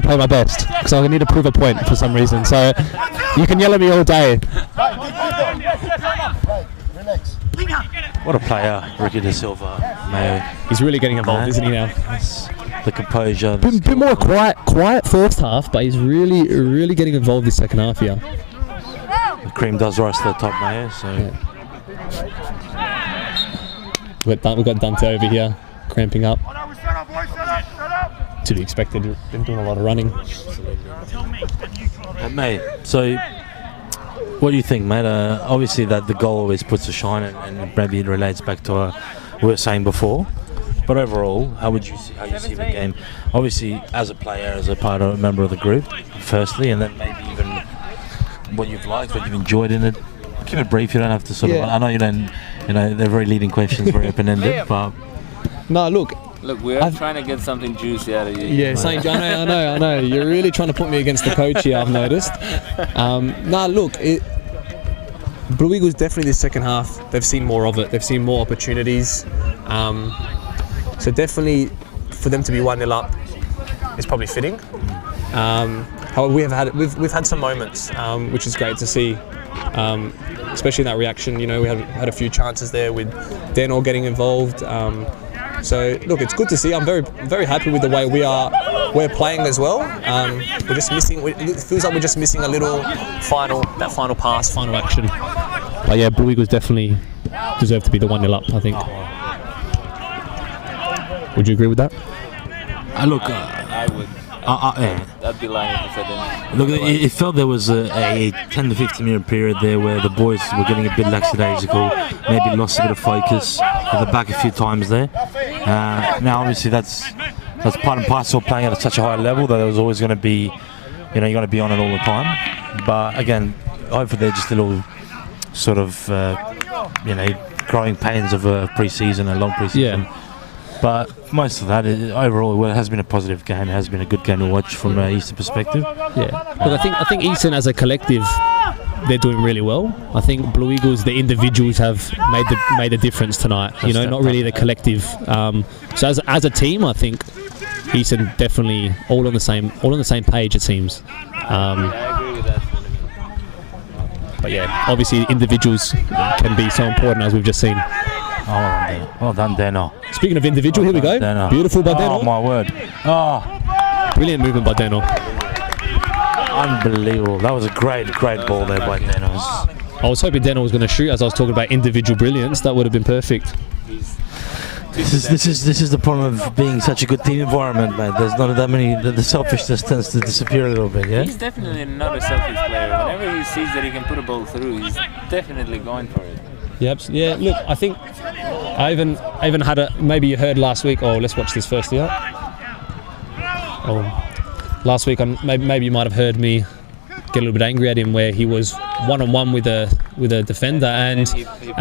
play my best because I need to prove a point for some reason. So you can yell at me all day. What a player, Ricky de Silva, Mayo. He's really getting involved, isn't he now? The composure. Bit more quiet first half, but he's really getting involved this second half here. The cream does rise to the top, Mayo. So. Yeah. We've got Dante over here, cramping up. To be expected. Been doing a lot of running. Mate, so. What do you think, mate? Obviously, that the goal always puts a shine, and maybe it relates back to what we were saying before. But overall, how you see the game? Obviously, as a player, as a member of the group, firstly, and then maybe even what you've liked, what you've enjoyed in it. Keep it brief. You don't have to sort of. I know you don't. You know, they're very leading questions, very open-ended. But no, look, we're trying to get something juicy out of you. Yeah, I know. You're really trying to put me against the coach here, I've noticed. Blue Eagles definitely this second half, they've seen more of it. They've seen more opportunities. So definitely for them to be 1-0 up is probably fitting. However, we've had some moments, which is great to see. Especially in that reaction, you know, we had a few chances there with Daniel getting involved. So look, it's good to see. I'm very happy with the way we're playing as well. We're just missing. It feels like we're just missing a little final pass, final action. But yeah, Blue Eagles definitely deserve to be the 1-0 up, I think. Would you agree with that? Look, I would. I'd be lying if I didn't. Look, it felt there was a 10 to 15 minute period there where the boys were getting a bit lackadaisical, maybe lost a bit of focus at the back a few times there. Now, obviously, that's part and parcel of playing at such a high level that there was always going to be, you're going to be on it all the time. But again, hopefully they're just a little sort of, growing pains of a pre-season, a long pre-season. Yeah. But most of that, overall, it has been a positive game. It has been a good game to watch from an Eastern perspective. Yeah. Look, I think Eastern as a collective, they're doing really well. I think Blue Eagles, the individuals have made the difference tonight. You know, not really the collective. So as a team, I think Eastern definitely all on the same page. It seems. I agree with that. But yeah, obviously individuals can be so important as we've just seen. Well done, Dano. Speaking of individual, here we go. Dano. Beautiful by Dano. Oh, my word. Brilliant movement by Dano. Unbelievable. That was a great ball there by Dano. I was hoping Dano was going to shoot as I was talking about individual brilliance. That would have been perfect. This is the problem of being such a good team environment, man. There's not that many. The selfishness tends to disappear a little bit, yeah? He's definitely not a selfish player. Whenever he sees that he can put a ball through, he's definitely going for it. Yep. Yeah. Look, I think I even had a. Maybe you heard last week. Oh, let's watch this first. Yeah. Oh, last week, maybe you might have heard me get a little bit angry at him where he was one-on-one with a defender and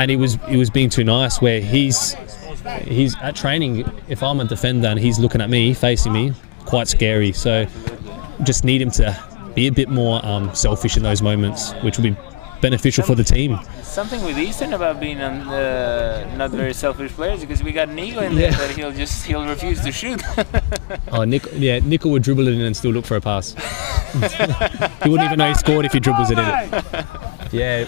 he was being too nice. Where he's at training. If I'm a defender and he's looking at me, facing me, quite scary. So just need him to be a bit more selfish in those moments, which will be beneficial for the teteam. Something with Easton about being not very selfish players, because we got Nico in there that he'll refuse to shoot. Nico would dribble it in and still look for a pass. He wouldn't even know he scored if he dribbles it in. Yeah,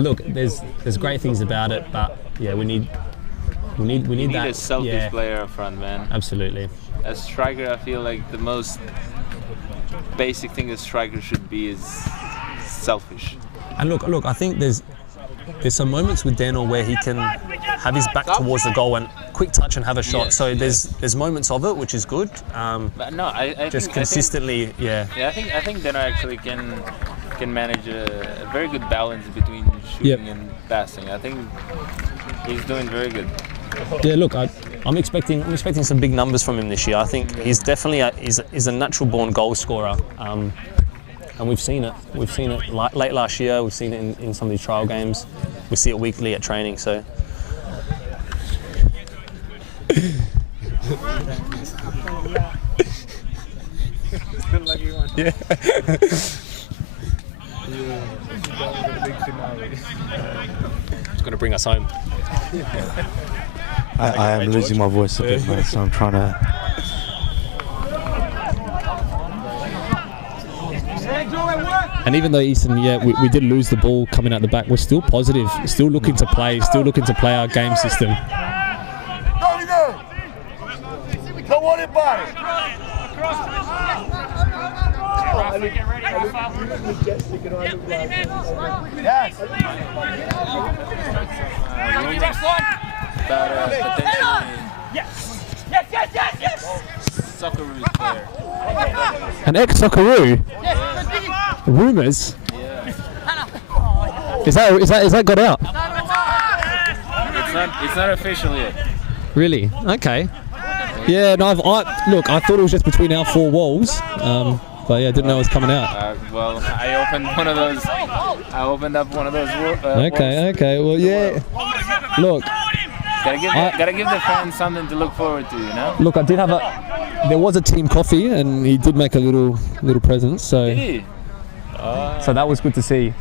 look, there's great things about it, but yeah, we need that. A selfish player up front, man. Absolutely. As striker, I feel like the most basic thing a striker should be is selfish. And look, I think there's some moments with Daniel where he can have his back towards the goal and quick touch and have a shot. Yeah. So there's moments of it which is good. But no, I just think, consistently, yeah, I think Daniel actually can manage a very good balance between shooting and passing. I think he's doing very good. Yeah, look, I'm expecting some big numbers from him this year. I think he's definitely he's a natural-born goal scorer, and we've seen it. We've seen it late last year. We've seen it in some of these trial games. We see it weekly at training. So. Yeah. It's going to bring us home. I am losing my voice a bit, mate, so I'm trying to... And even though Easton, we did lose the ball coming out the back, we're still positive, still looking to play our game system. Don't worry about it. Yes. Yes. Socceroos player. An ex-Socceroo? Rumours? Is that got out? It's not official yet. Really? Okay. Yeah, no, I thought it was just between our four walls, but yeah, I didn't know it was coming out. Well, I opened up one of those Okay, well, yeah. Look. Gotta give the fans something to look forward to, you know? Look, there was a team coffee, and he did make a little present, so. Did he? So that was good to see.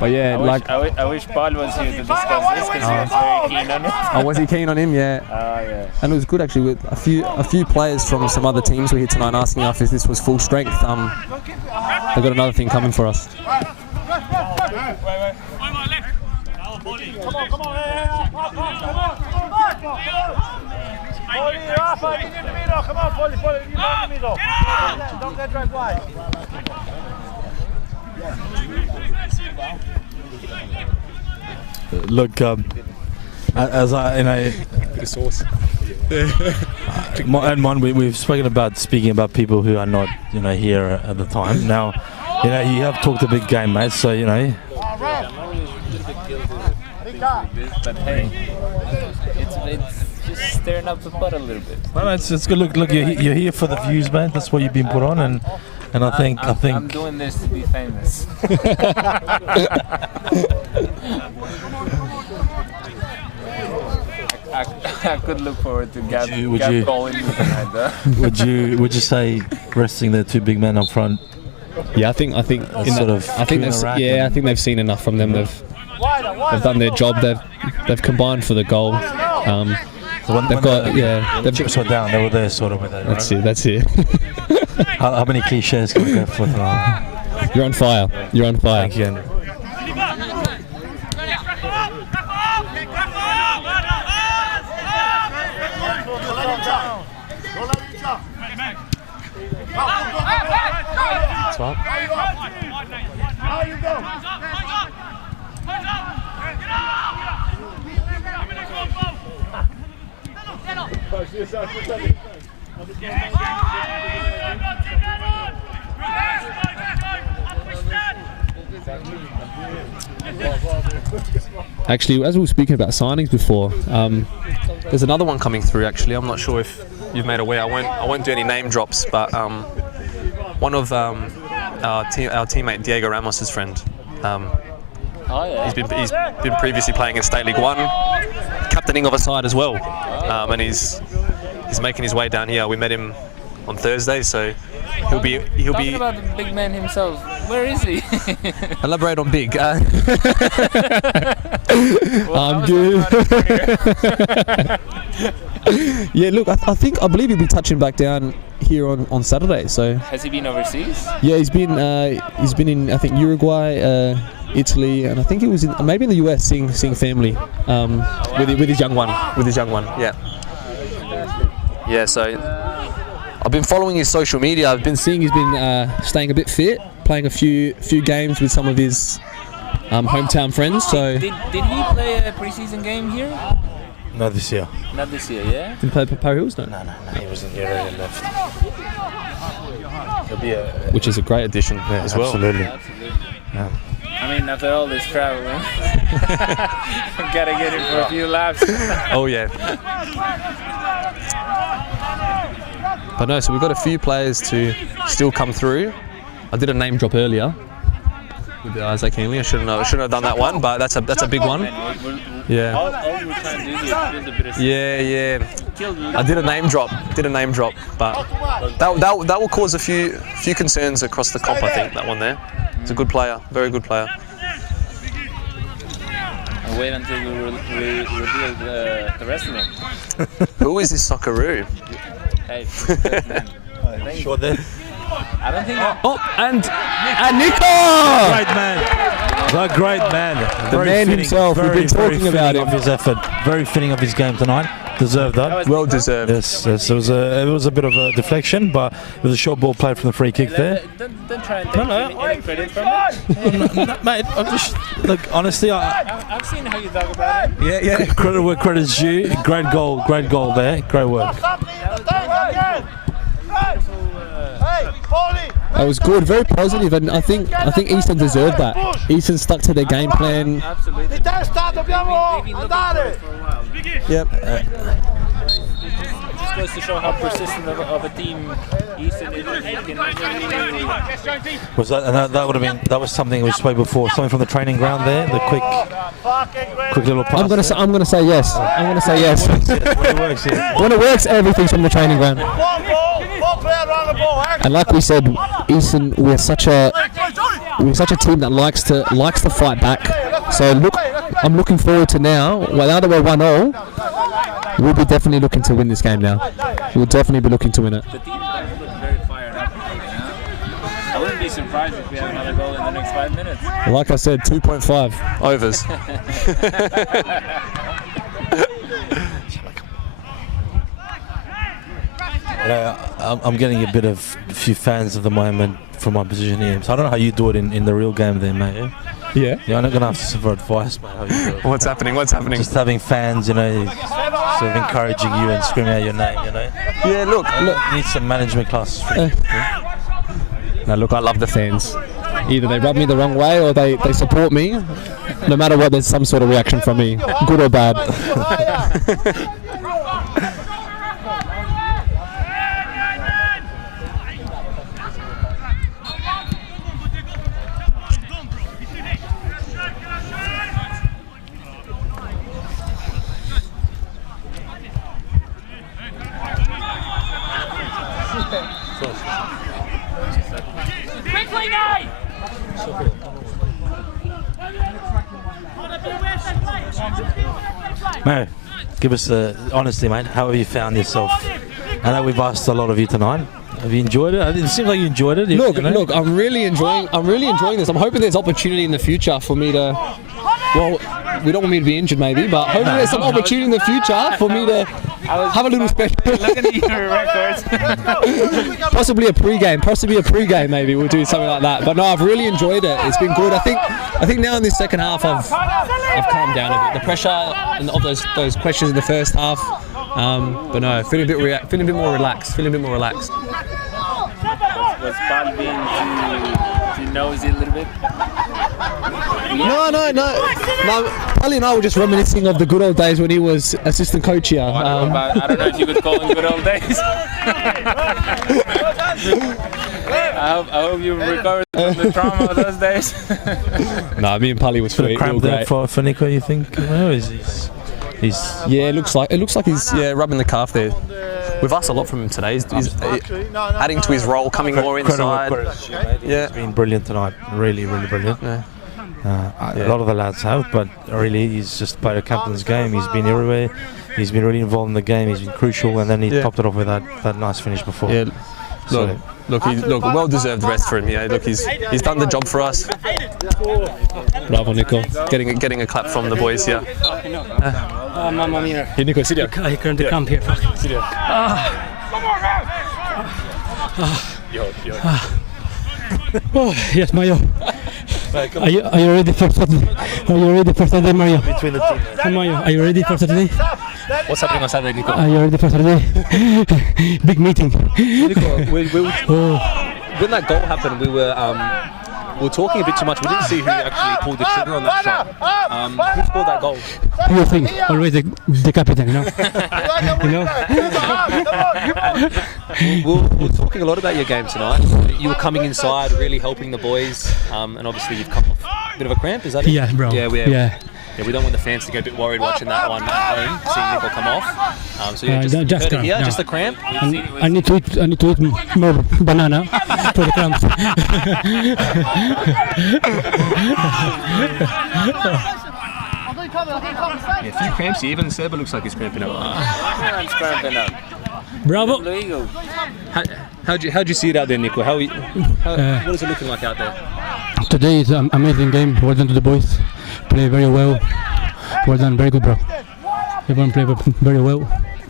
But yeah, I wish Paul was here to discuss this, because he was very keen on it. Oh, was he keen on him? Yeah. Yeah. And it was good actually. With a few players from some other teams were here tonight asking us if this was full strength. They've got another thing coming for us. Come on. Polly, Rafa, in the middle. Come on, Polly, in the middle. Don't get dragged wide. Look, as sauce. We've spoken about people who are not, here at the time. Now, you have talked a big game, mate. So But hey, it's just stirring up the pot a little bit. No, it's good. Look, you're here for the views, man. That's what you've been put on, and I think I'm doing this to be famous. I could look forward to Gab calling me tonight, though. Would you say resting the two big men up front? Yeah, I think they've seen enough from them. They've done their job. They've combined for the goal. The chips were down. They were there, sort of with it. Right? That's it. How many cliches can we go for tonight? You're on fire. Thank you. Well. Actually, as we were speaking about signings before, there's another one coming through. Actually, I'm not sure if you've made aware. I won't do any name drops, but one of our teammate Diego Ramos's friend. He's been previously playing in State League 1, captaining of a side as well, and he's making his way down here. We met him on Thursday, so he'll be. Talking about the big man himself, where is he? Elaborate on big. I'm good. Yeah, look, I believe he'll be touching back down here on Saturday. So Has he been overseas? yeah, he's been in, I think, Uruguay, Italy, and I think he was maybe in the US seeing family with his young one. Yeah. Yeah. So I've been following his social media. I've been seeing he's been staying a bit fit, playing a few games with some of his hometown friends. So Did he play a preseason game here? Not this year. Not this year, yeah? did he play for Power Hills? No. No, he wasn't here and left. He'll be Which is a great addition as well. Absolutely. Yeah. I mean, after all this traveling, gotta get him for a few laps. Oh yeah. But no, so we've got a few players to still come through. I did a name drop earlier with Isaac Henley. I shouldn't have done that one, but that's a big one. Yeah. All we're trying to do here is build a bit of Yeah. I did a name drop, but that will cause a few concerns across the comp. I think that one there. It's a good player, very good player. And wait until we reveal the rest of them. Who is this Socceroo? Hey, man. Sure then. I don't think. And Nico! The great man. The man himself. We've been talking about him. Of his effort. Very fitting of his game tonight. Deserved that. Well deserved. Yes. It was a bit of a deflection, but it was a short ball played from the free kick there. Don't try and take any credit from it. Mate, I'm just honestly, I've seen how you talk about it. yeah. Credit where credit's due. Great goal there. Great work. That was good, very positive, and I think Eastern deserved that. Eastern stuck to their game plan. Absolutely. They've been looking for it for a while. Yep. Just goes to show how persistent of a team Eastern is. Was that was something we spoke before, something from the training ground there, the quick little pass. I'm gonna say yes. When it works, yeah. When it works, everything's from the training ground. And like we said, Eastern, we're such a team that likes to fight back. So look, I'm looking forward to now that we're 1-0, we'll be definitely looking to win this game now. We'll definitely be looking to win it. The team does look very fired up. I wouldn't be surprised if we have another goal in the next 5 minutes. Like I said, 2.5 overs. I'm getting a few fans at the moment from my position here. So I don't know how you do it in the real game there, mate. Yeah. I'm not going to ask for advice, mate. How you do it. What's happening? Just having fans, sort of encouraging you and screaming out your name, Yeah, look. You need some management classes. No, look, I love the fans. Either they rub me the wrong way or they support me. No matter what, there's some sort of reaction from me, good or bad. Quickly, guys! Mate, give us honestly, mate. How have you found yourself? I know we've asked a lot of you tonight. Have you enjoyed it? It seems like you enjoyed it. Look, I'm really enjoying this. I'm hoping there's opportunity in the future for me to. Well, we don't want me to be injured, maybe, but hopefully there's some opportunity in the future for me to have a little special. Looking at your records. Possibly a pre-game, maybe we'll do something like that. But no, I've really enjoyed it. It's been good. I think now in this second half, I've calmed down a bit. The pressure and of those questions in the first half, but no, feeling a bit more relaxed. Was Paul being too nosy a little bit? No. Pally and I were just reminiscing of the good old days when he was assistant coach here. I don't know if you could call them good old days. I hope you recovered from the trauma of those days. No, me and Pally was for Nico, you think? He's yeah, it looks like he's rubbing the calf there. we've asked a lot from him today. He's adding to his role, coming more inside. Yeah, he's been brilliant tonight. Really, really brilliant. Yeah. A lot of the lads have, but really he's just played a captain's game. He's been everywhere. He's been really involved in the game. He's been crucial, and then he topped it off with that nice finish before. Yeah. Look, well deserved rest for him. Yeah, look, he's done the job for us. Bravo, Nico. Getting a clap from the boys here. Mamma mia. Hey, Nico, sit down. I couldn't come here. Sit down. Oh, yes, Mario. Are you ready for Saturday? Are you ready for Saturday, Mario? Between the team. Hey, Mario, are you ready for Saturday? What's happening on Saturday, Nico? Are you ready for Saturday? Big meeting. Nico, when that goal happened, we were talking a bit too much. We didn't see who actually pulled the trigger on that shot. Who scored that goal? Poor thing. Always the captain, you know. We're talking a lot about your game tonight. You were coming inside, really helping the boys, and obviously you've come off a bit of a cramp. Is that it? Yeah, bro. Yeah, we don't want the fans to get a bit worried watching that one at home, seeing Nico come off. So yeah, just cramp, here, just a cramp. I need to eat more banana for the cramps. Yeah, a few cramps. Even Seba looks like he's cramping up. Everyone's cramping up. Bravo. Blue Eagle. How'd you see it out there, Nico? What is it looking like out there? Today is an amazing game. Well done to the boys. Play very well. Well done. Very good, bro. Everyone play very well.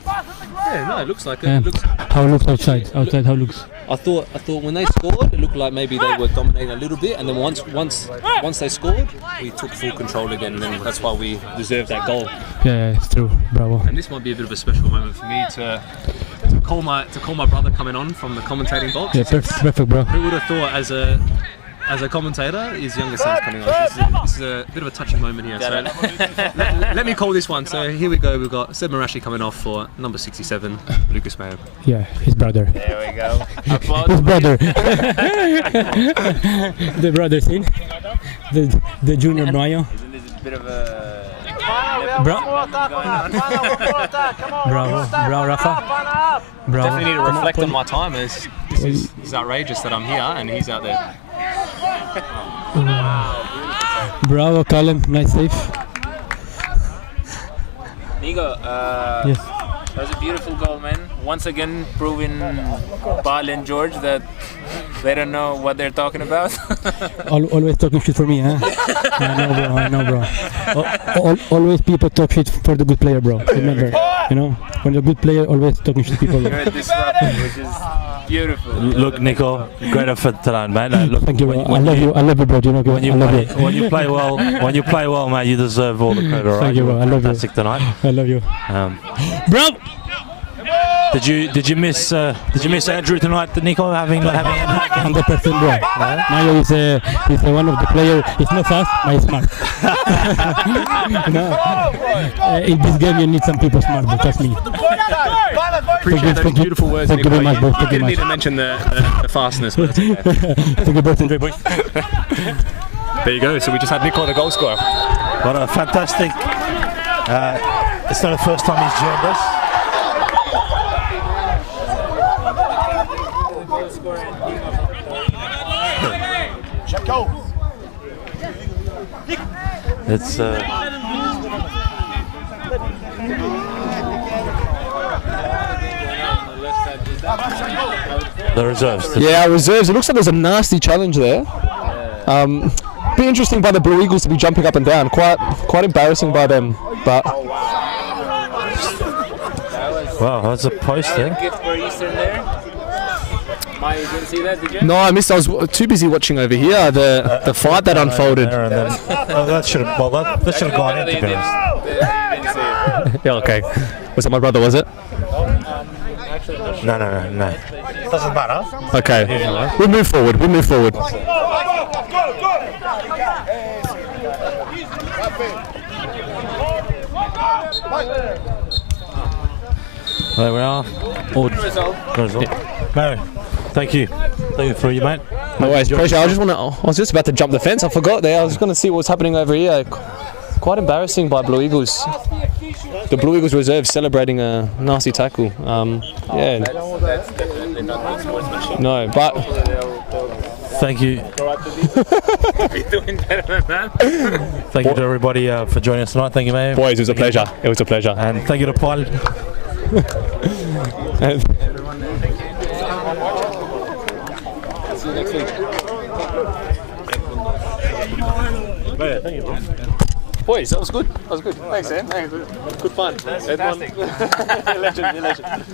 Yeah, no, it looks like it. How it looks outside. Outside, how it looks. I thought when they scored, it looked like maybe they were dominating a little bit, and then once they scored, we took full control again, and then that's why we deserved that goal. Yeah, it's true. Bravo. And this might be a bit of a special moment for me to call my brother coming on from the commentating box. Yeah, perfect, bro. Who would have thought as a commentator, his younger son's coming on. This is a bit of a touching moment here. So let me call this one. So here we go. We've got Seb Marashi coming off for number 67, Lucas Mayo. Yeah, his brother. There we go. His brother. The brother scene. The junior Mayo. Isn't this a bit of a... Bravo, Rafa. Bravo. Definitely need to reflect on my time. This is outrageous that I'm here and he's out there. Bravo, Callum. Nice save. Nico, yes. That was a beautiful goal, man. Once again, proving Bal and George that they don't know what they're talking about. Always talking shit for me, huh? I know, bro. Always people talk shit for the good player, bro. Remember, when you're a good player, always talking shit to people. You're a disruptor, which is beautiful. Look, Nico, great effort tonight, man. Look, thank you, bro. I love you, bro. When you play well, mate, you deserve all the credit. Right? Thank you, bro. I love you. Fantastic tonight. I love you, bro. Did you miss Andrew tonight, Nico, having 100%, bro. Mayo is one of the players. He's not fast, but he's smart. In this game, you need some people smart, but trust me. Appreciate those beautiful words. Thank you very much, bro. You didn't need to mention the fastness. But Thank you, bro. Enjoy, boys. There you go. So we just had Nico, the goal scorer. What a fantastic! It's not the first time he's joined us. It's the reserves. Yeah, reserves. It looks like there's a nasty challenge there. Be interesting by the Blue Eagles to be jumping up and down. Quite embarrassing by them, but. Wow, that's a post there. Gift for Eastern there. Maya, you didn't see that, did you? No, I missed. I was too busy watching over here the fight that unfolded. That should have gone in, to be honest. Yeah, okay. Was that my brother? Was it? No. Doesn't matter. Okay. We'll move forward. There we are. Good result. Mary, thank you for you, mate. No worries, pleasure. I was just about to jump the fence. I forgot there. I was going to see what was happening over here. Quite embarrassing by Blue Eagles. the Blue Eagles reserve celebrating a nasty tackle. Yeah. That's definitely not good sportsmanship. No, but Thank you. Be doing better than that. Thank you to everybody for joining us tonight. Thank you, mate. boys, it was a pleasure. It was a pleasure. And thank you to Paul. See you next week. Thank you, bro. Boys, that was good. That was good. Thanks, Sam. Thanks. Good fun. Fantastic. Legend.